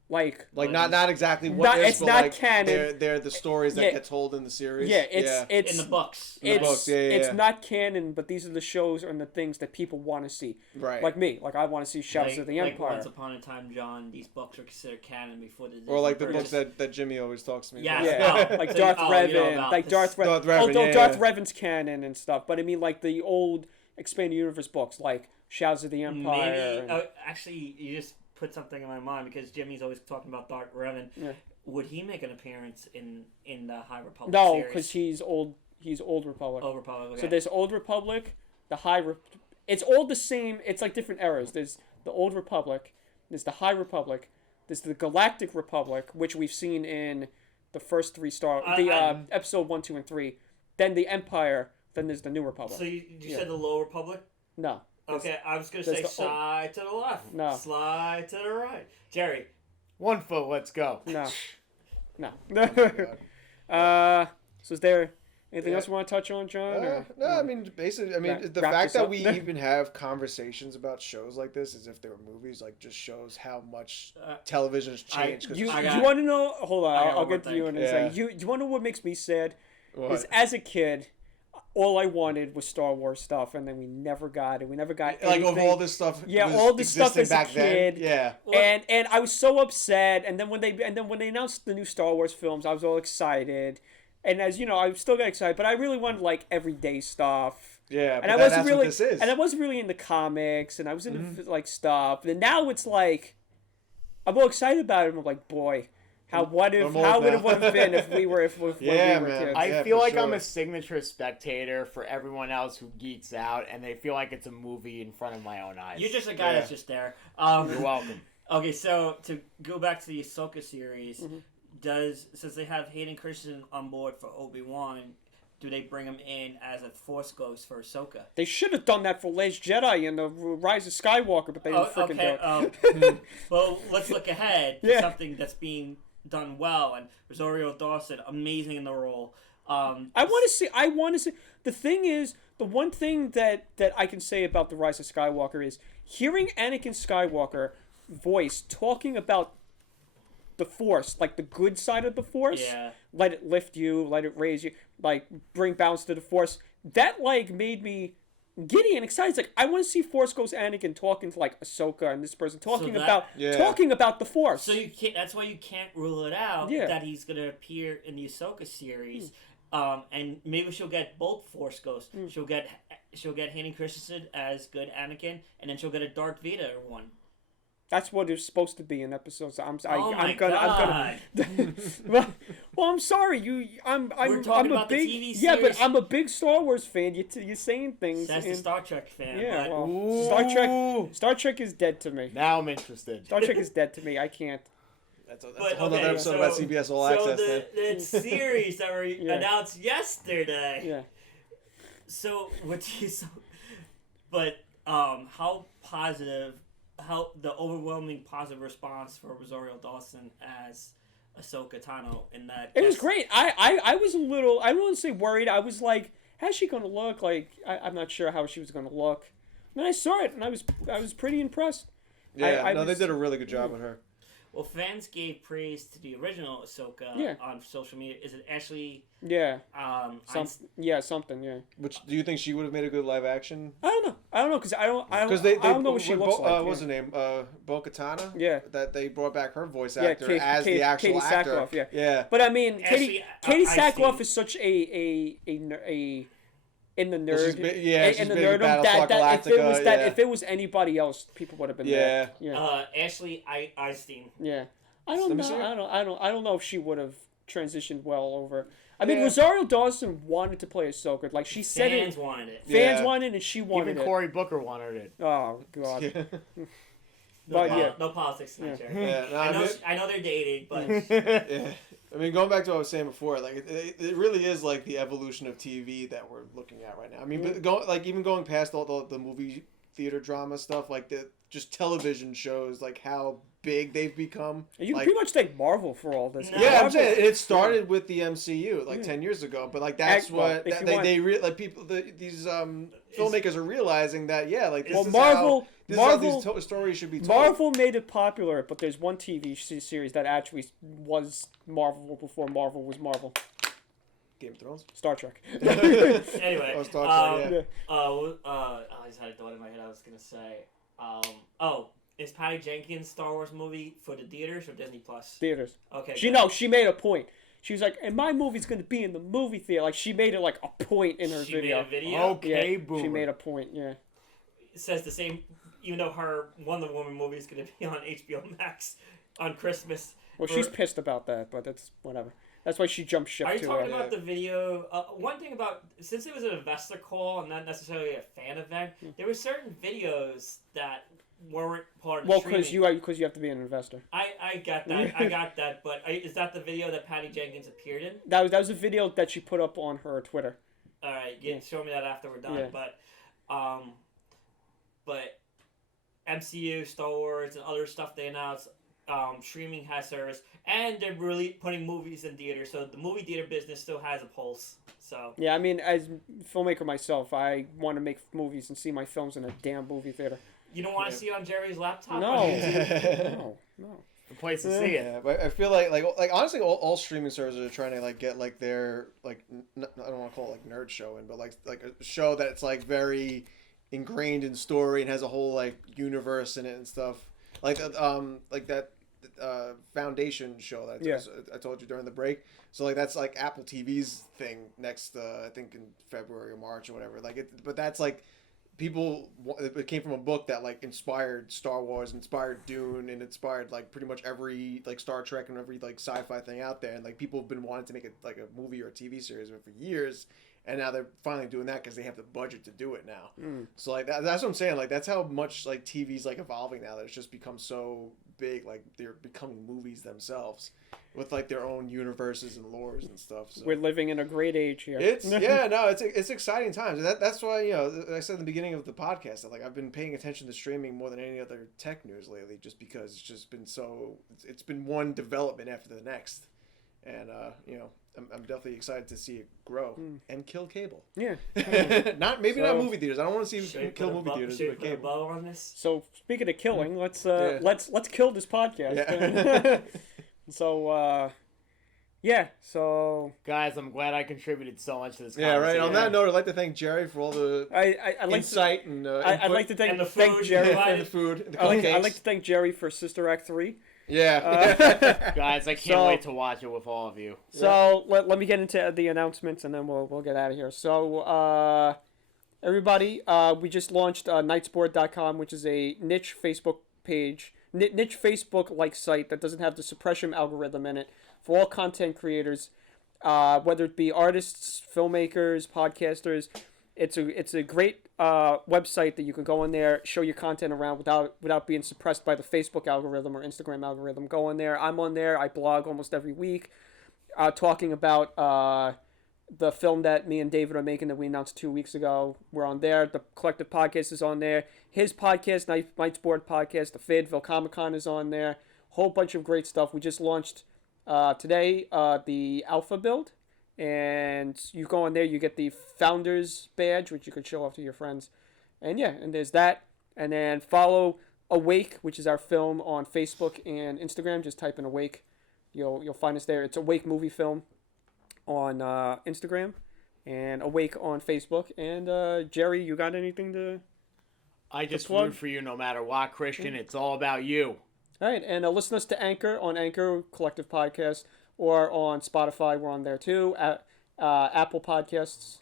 like not exactly what it's but not like canon. They're the stories that Yeah. get told in the series. Yeah, it's in the books. In the books, yeah. It's not canon, but these are the shows and the things that people want to see. Right. Like me, like I want to see Shadows of the Like Empire. Once Upon a Time, John, these books were considered canon before the Disney Or like the purchase. books that Jimmy always talks to me Yeah. about. Yeah, like So Darth you know Revan, about like this- Darth Revan. Darth Revan, Although yeah, Darth yeah. Revan's canon and stuff, but I mean like the old expanded universe books, like Shadows of the Empire. Maybe. and- Actually, you just put something in my mind because Jimmy's always talking about Darth Revan. Yeah. Would he make an appearance in the High Republic No, series? because he's old. He's Old Republic. Old Republic. Okay. So there's Old Republic, the it's all the same. It's like different eras. There's the Old Republic. There's the High Republic. There's the Galactic Republic, which we've seen in the first three episode 1, 2, and 3. Then the Empire. Then there's the New Republic. So you said the Low Republic? No. Okay, I was gonna there's say the- slide to the left. No. Slide to the right. Jerry. 1 foot, let's go. No. No. Oh my God. So is there anything Yeah. else you want to touch on, John? or- No, I mean, basically, I mean, Wrap the this fact that up. we even have conversations about shows like this as if they were movies, like, just shows how much television has changed. 'cause You, I you got- want to know? Hold on, I got I'll one get to you more in a thing. second. You want to know what makes me sad? what? Is as a kid, all I wanted was Star Wars stuff, and then we never got it. We never got like, anything. of all this stuff, Yeah, was all this stuff existing as a kid. then, yeah. And I was so upset. And then when they announced the new Star Wars films, I was all excited. And as you know, I still got excited, but I really wanted like everyday stuff. Yeah, And but I that's wasn't what really, this is. and I wasn't really into comics, and I was into like stuff. And now it's like, I'm all excited about it. And I'm like, boy, how would it I'm old have now. been if we were when Yeah, we were man. kids? I Yeah, feel for like I'm sure. a signature spectator for everyone else who geeks out, and they feel like it's a movie in front of my own eyes. You're just a guy Yeah. that's just there. You're welcome. Okay, so to go back to the Ahsoka series, Mm-hmm. since they have Hayden Christensen on board for Obi-Wan, do they bring him in as a Force Ghost for Ahsoka? They should have done that for Last Jedi and the Rise of Skywalker, but they didn't freaking do it. Well, let's look ahead to Yeah. something that's being done well, and Rosario Dawson, amazing in the role. I want to see. The thing is, the one thing that I can say about the Rise of Skywalker is hearing Anakin Skywalker voice talking about the Force, like the good side of the Force. Yeah. Let it lift you, let it raise you, like bring balance to the Force. That like made me giddy and excited. It's like I want to see Force Ghost Anakin talking to like Ahsoka and this person talking that- talking about the Force. So you can't. That's why you can't rule it out Yeah. that he's gonna appear in the Ahsoka series, and maybe she'll get both Force Ghosts. She'll get Hayden Christensen as good Anakin, and then she'll get a Darth Vader one. That's what it's supposed to be in episodes. I'm God! well, I'm sorry. I'm talking I'm a about the big TV yeah, but series. I'm a big Star Wars fan. You're saying things. That's the and- Star Trek fan. yeah, but- well, Star Trek is dead to me. Now I'm interested. Star Trek is dead to me. I can't. That's a But, whole other okay, episode about CBS All Access. So then. the series that were Yeah. announced yesterday. Yeah. So what do you? But how positive? How the overwhelming positive response for Rosario Dawson as Ahsoka Tano in that? It was guest- great. I was a little. I don't want to say worried. I was like, how's she gonna look? Like I'm not sure how she was gonna look. And then I saw it, and I was pretty impressed. Yeah, I no, was- they did a really good job with her. Well, fans gave praise to the original Ahsoka Yeah. on social media. Is it Ashley? Yeah. Einstein? Something. Yeah. Which do you think she would have made a good live action? I don't know because I don't know what she when looks like. What's her name? Bo-Katana. Yeah. That they brought back her voice Yeah, actor as the actual Katie actor. Sackhoff, yeah. Yeah. But I mean, Actually, Katie I Sackhoff see. is such a in the Well, she's nerd. been- yeah, she's in the been in nerdom Battlestar that Galactica, if it was anybody else, people would have been Yeah. there. Yeah. Ashley Einstein. Yeah. I don't Let me know. see. I don't know if she would have transitioned well over. I mean, Yeah. Rosario Dawson wanted to play Ahsoka. Like she said Fans it. wanted it. Fans Yeah. wanted it, and she wanted Even it. Cory Booker wanted it. Oh God. No, But yeah. no politics tonight, Yeah. Jerry. Yeah, no, I know. mean- I know they're dating, but Yeah. I mean, going back to what I was saying before, like it really is like the evolution of TV that we're looking at right now. I mean, but even going past all the movie theater drama stuff, like the just television shows, like how big they've become. You can like, pretty much thank Marvel for all this. No. yeah, Marvel, I'm saying it started with the MCU like Yeah. 10 years ago, but like that's Well, what if you like people these filmmakers are realizing that like this Well, is Marvel, how this Marvel, is how these stories should be told. Marvel made it popular, but there's one TV series that actually was Marvel before Marvel was Marvel. Game of Thrones. Star Trek. Anyway, Oh, Star Trek, yeah. I just had a thought in my head. I was gonna say, is Patty Jenkins' Star Wars movie for the theaters or Disney Plus? Theaters. Okay. She made a point. She was like, and my movie's going to be in the movie theater. Like, she made it like a point in her She video. made a video. Okay, Yeah, boomer. she made a point, yeah. It says the same, even though her Wonder Woman movie is going to be on HBO Max on Christmas. Well, she's pissed about that, but that's whatever. That's why she jumped ship Are you to talking it. about the video? One thing about, since it was an investor call and not necessarily a fan event, there were certain videos that weren't part of the streaming. because you have to be an investor. I got that. I got that. But is that the video that Patty Jenkins appeared in? That was a video that she put up on her Twitter. All right, show me that after we're done. Yeah. But MCU, Star Wars, and other stuff they announced. Streaming has service, and they're really putting movies in theaters. So the movie theater business still has a pulse. So Yeah, I mean, as a filmmaker myself, I want to make movies and see my films in a damn movie theater. you don't want to see it on Jerry's laptop? No. on YouTube? No. The place to see it. Yeah, but I feel like honestly, all streaming services are trying to like get like their like I don't want to call it like nerd show in, but like a show that's like very ingrained in story and has a whole like universe in it and stuff. Like that Foundation show that I told you during the break. So like that's like Apple TV's thing next I think in February or March or whatever. But that's like it came from a book that like inspired Star Wars, inspired Dune, and inspired like pretty much every like Star Trek and every like sci-fi thing out there. And like people have been wanting to make it like a movie or a TV series for years. And now they're finally doing that because they have the budget to do it now. So like that's what I'm saying. Like that's how much like TV's like evolving now. That it's just become so big. Like they're becoming movies themselves with like their own universes and lores and stuff. So. We're living in a great age here. It's exciting times. That's why I said in the beginning of the podcast that like I've been paying attention to streaming more than any other tech news lately, just because it's just been it's been one development after the next, and I'm definitely excited to see it grow and kill cable. Yeah. not movie theaters. I don't want to see it kill movie theaters, but cable. On this? So speaking of killing, let's kill this podcast. Yeah. So Guys, I'm glad I contributed so much to this Yeah, right. On conversation. that note, I'd like to thank Jerry for all the I like insight and I'd like to And the thank food. Jerry. Right. and the food. And the I'd cupcakes. like to thank Jerry for Sister Act 3. Yeah. Guys, I can't wait to watch it with all of you. So let me get into the announcements and then we'll get out of here. So everybody, we just launched nightsport.com, which is a niche Facebook page, niche Facebook-like site that doesn't have the suppression algorithm in it for all content creators, whether it be artists, filmmakers, podcasters. It's a great website that you can go in there, show your content around without being suppressed by the Facebook algorithm or Instagram algorithm. Go in there. I'm on there. I blog almost every week, talking about the film that me and David are making that we announced 2 weeks ago. We're on there. The Collective Podcast is on there. His podcast, Night Sport Podcast, the Fayetteville Comic Con is on there. Whole bunch of great stuff. We just launched today the Alpha build. And you go in there, you get the Founders badge, which you could show off to your friends. And there's that. And then follow Awake, which is our film, on Facebook and Instagram. Just type in Awake. You'll find us there. It's Awake Movie Film on Instagram and Awake on Facebook. And Jerry, you got anything to I just plug? root for you no matter what, Christian. It's all about you. All right, and listen us to Anchor on Anchor Collective Podcast, or on Spotify. We're on there too. Apple Podcasts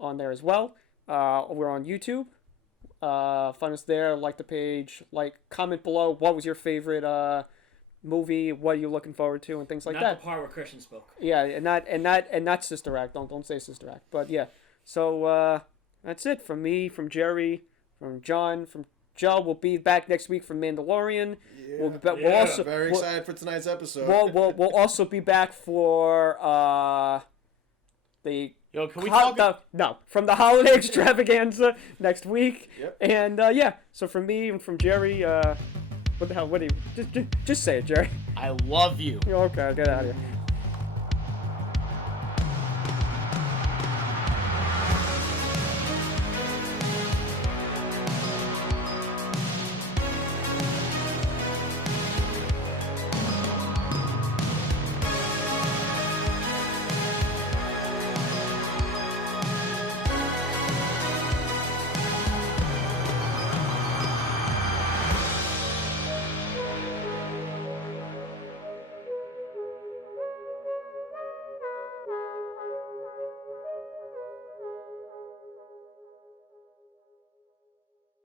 on there as well. We're on YouTube. Find us there. Like the page. Comment below. What was your favorite movie? What are you looking forward to? And things like Not that. the part where Christian spoke. Yeah, and not Sister Act. Don't say Sister Act. But yeah. So that's it from me, from Jerry, from John, from Joe. We'll be back next week from Mandalorian. Yeah. We'll also Very excited for tonight's episode. We'll also be back for the Yo, can we talk? From the holiday extravaganza next week. Yep. And yeah, so from me and from Jerry, what the hell? What do you just say it, Jerry? I love you. Okay, get out of here.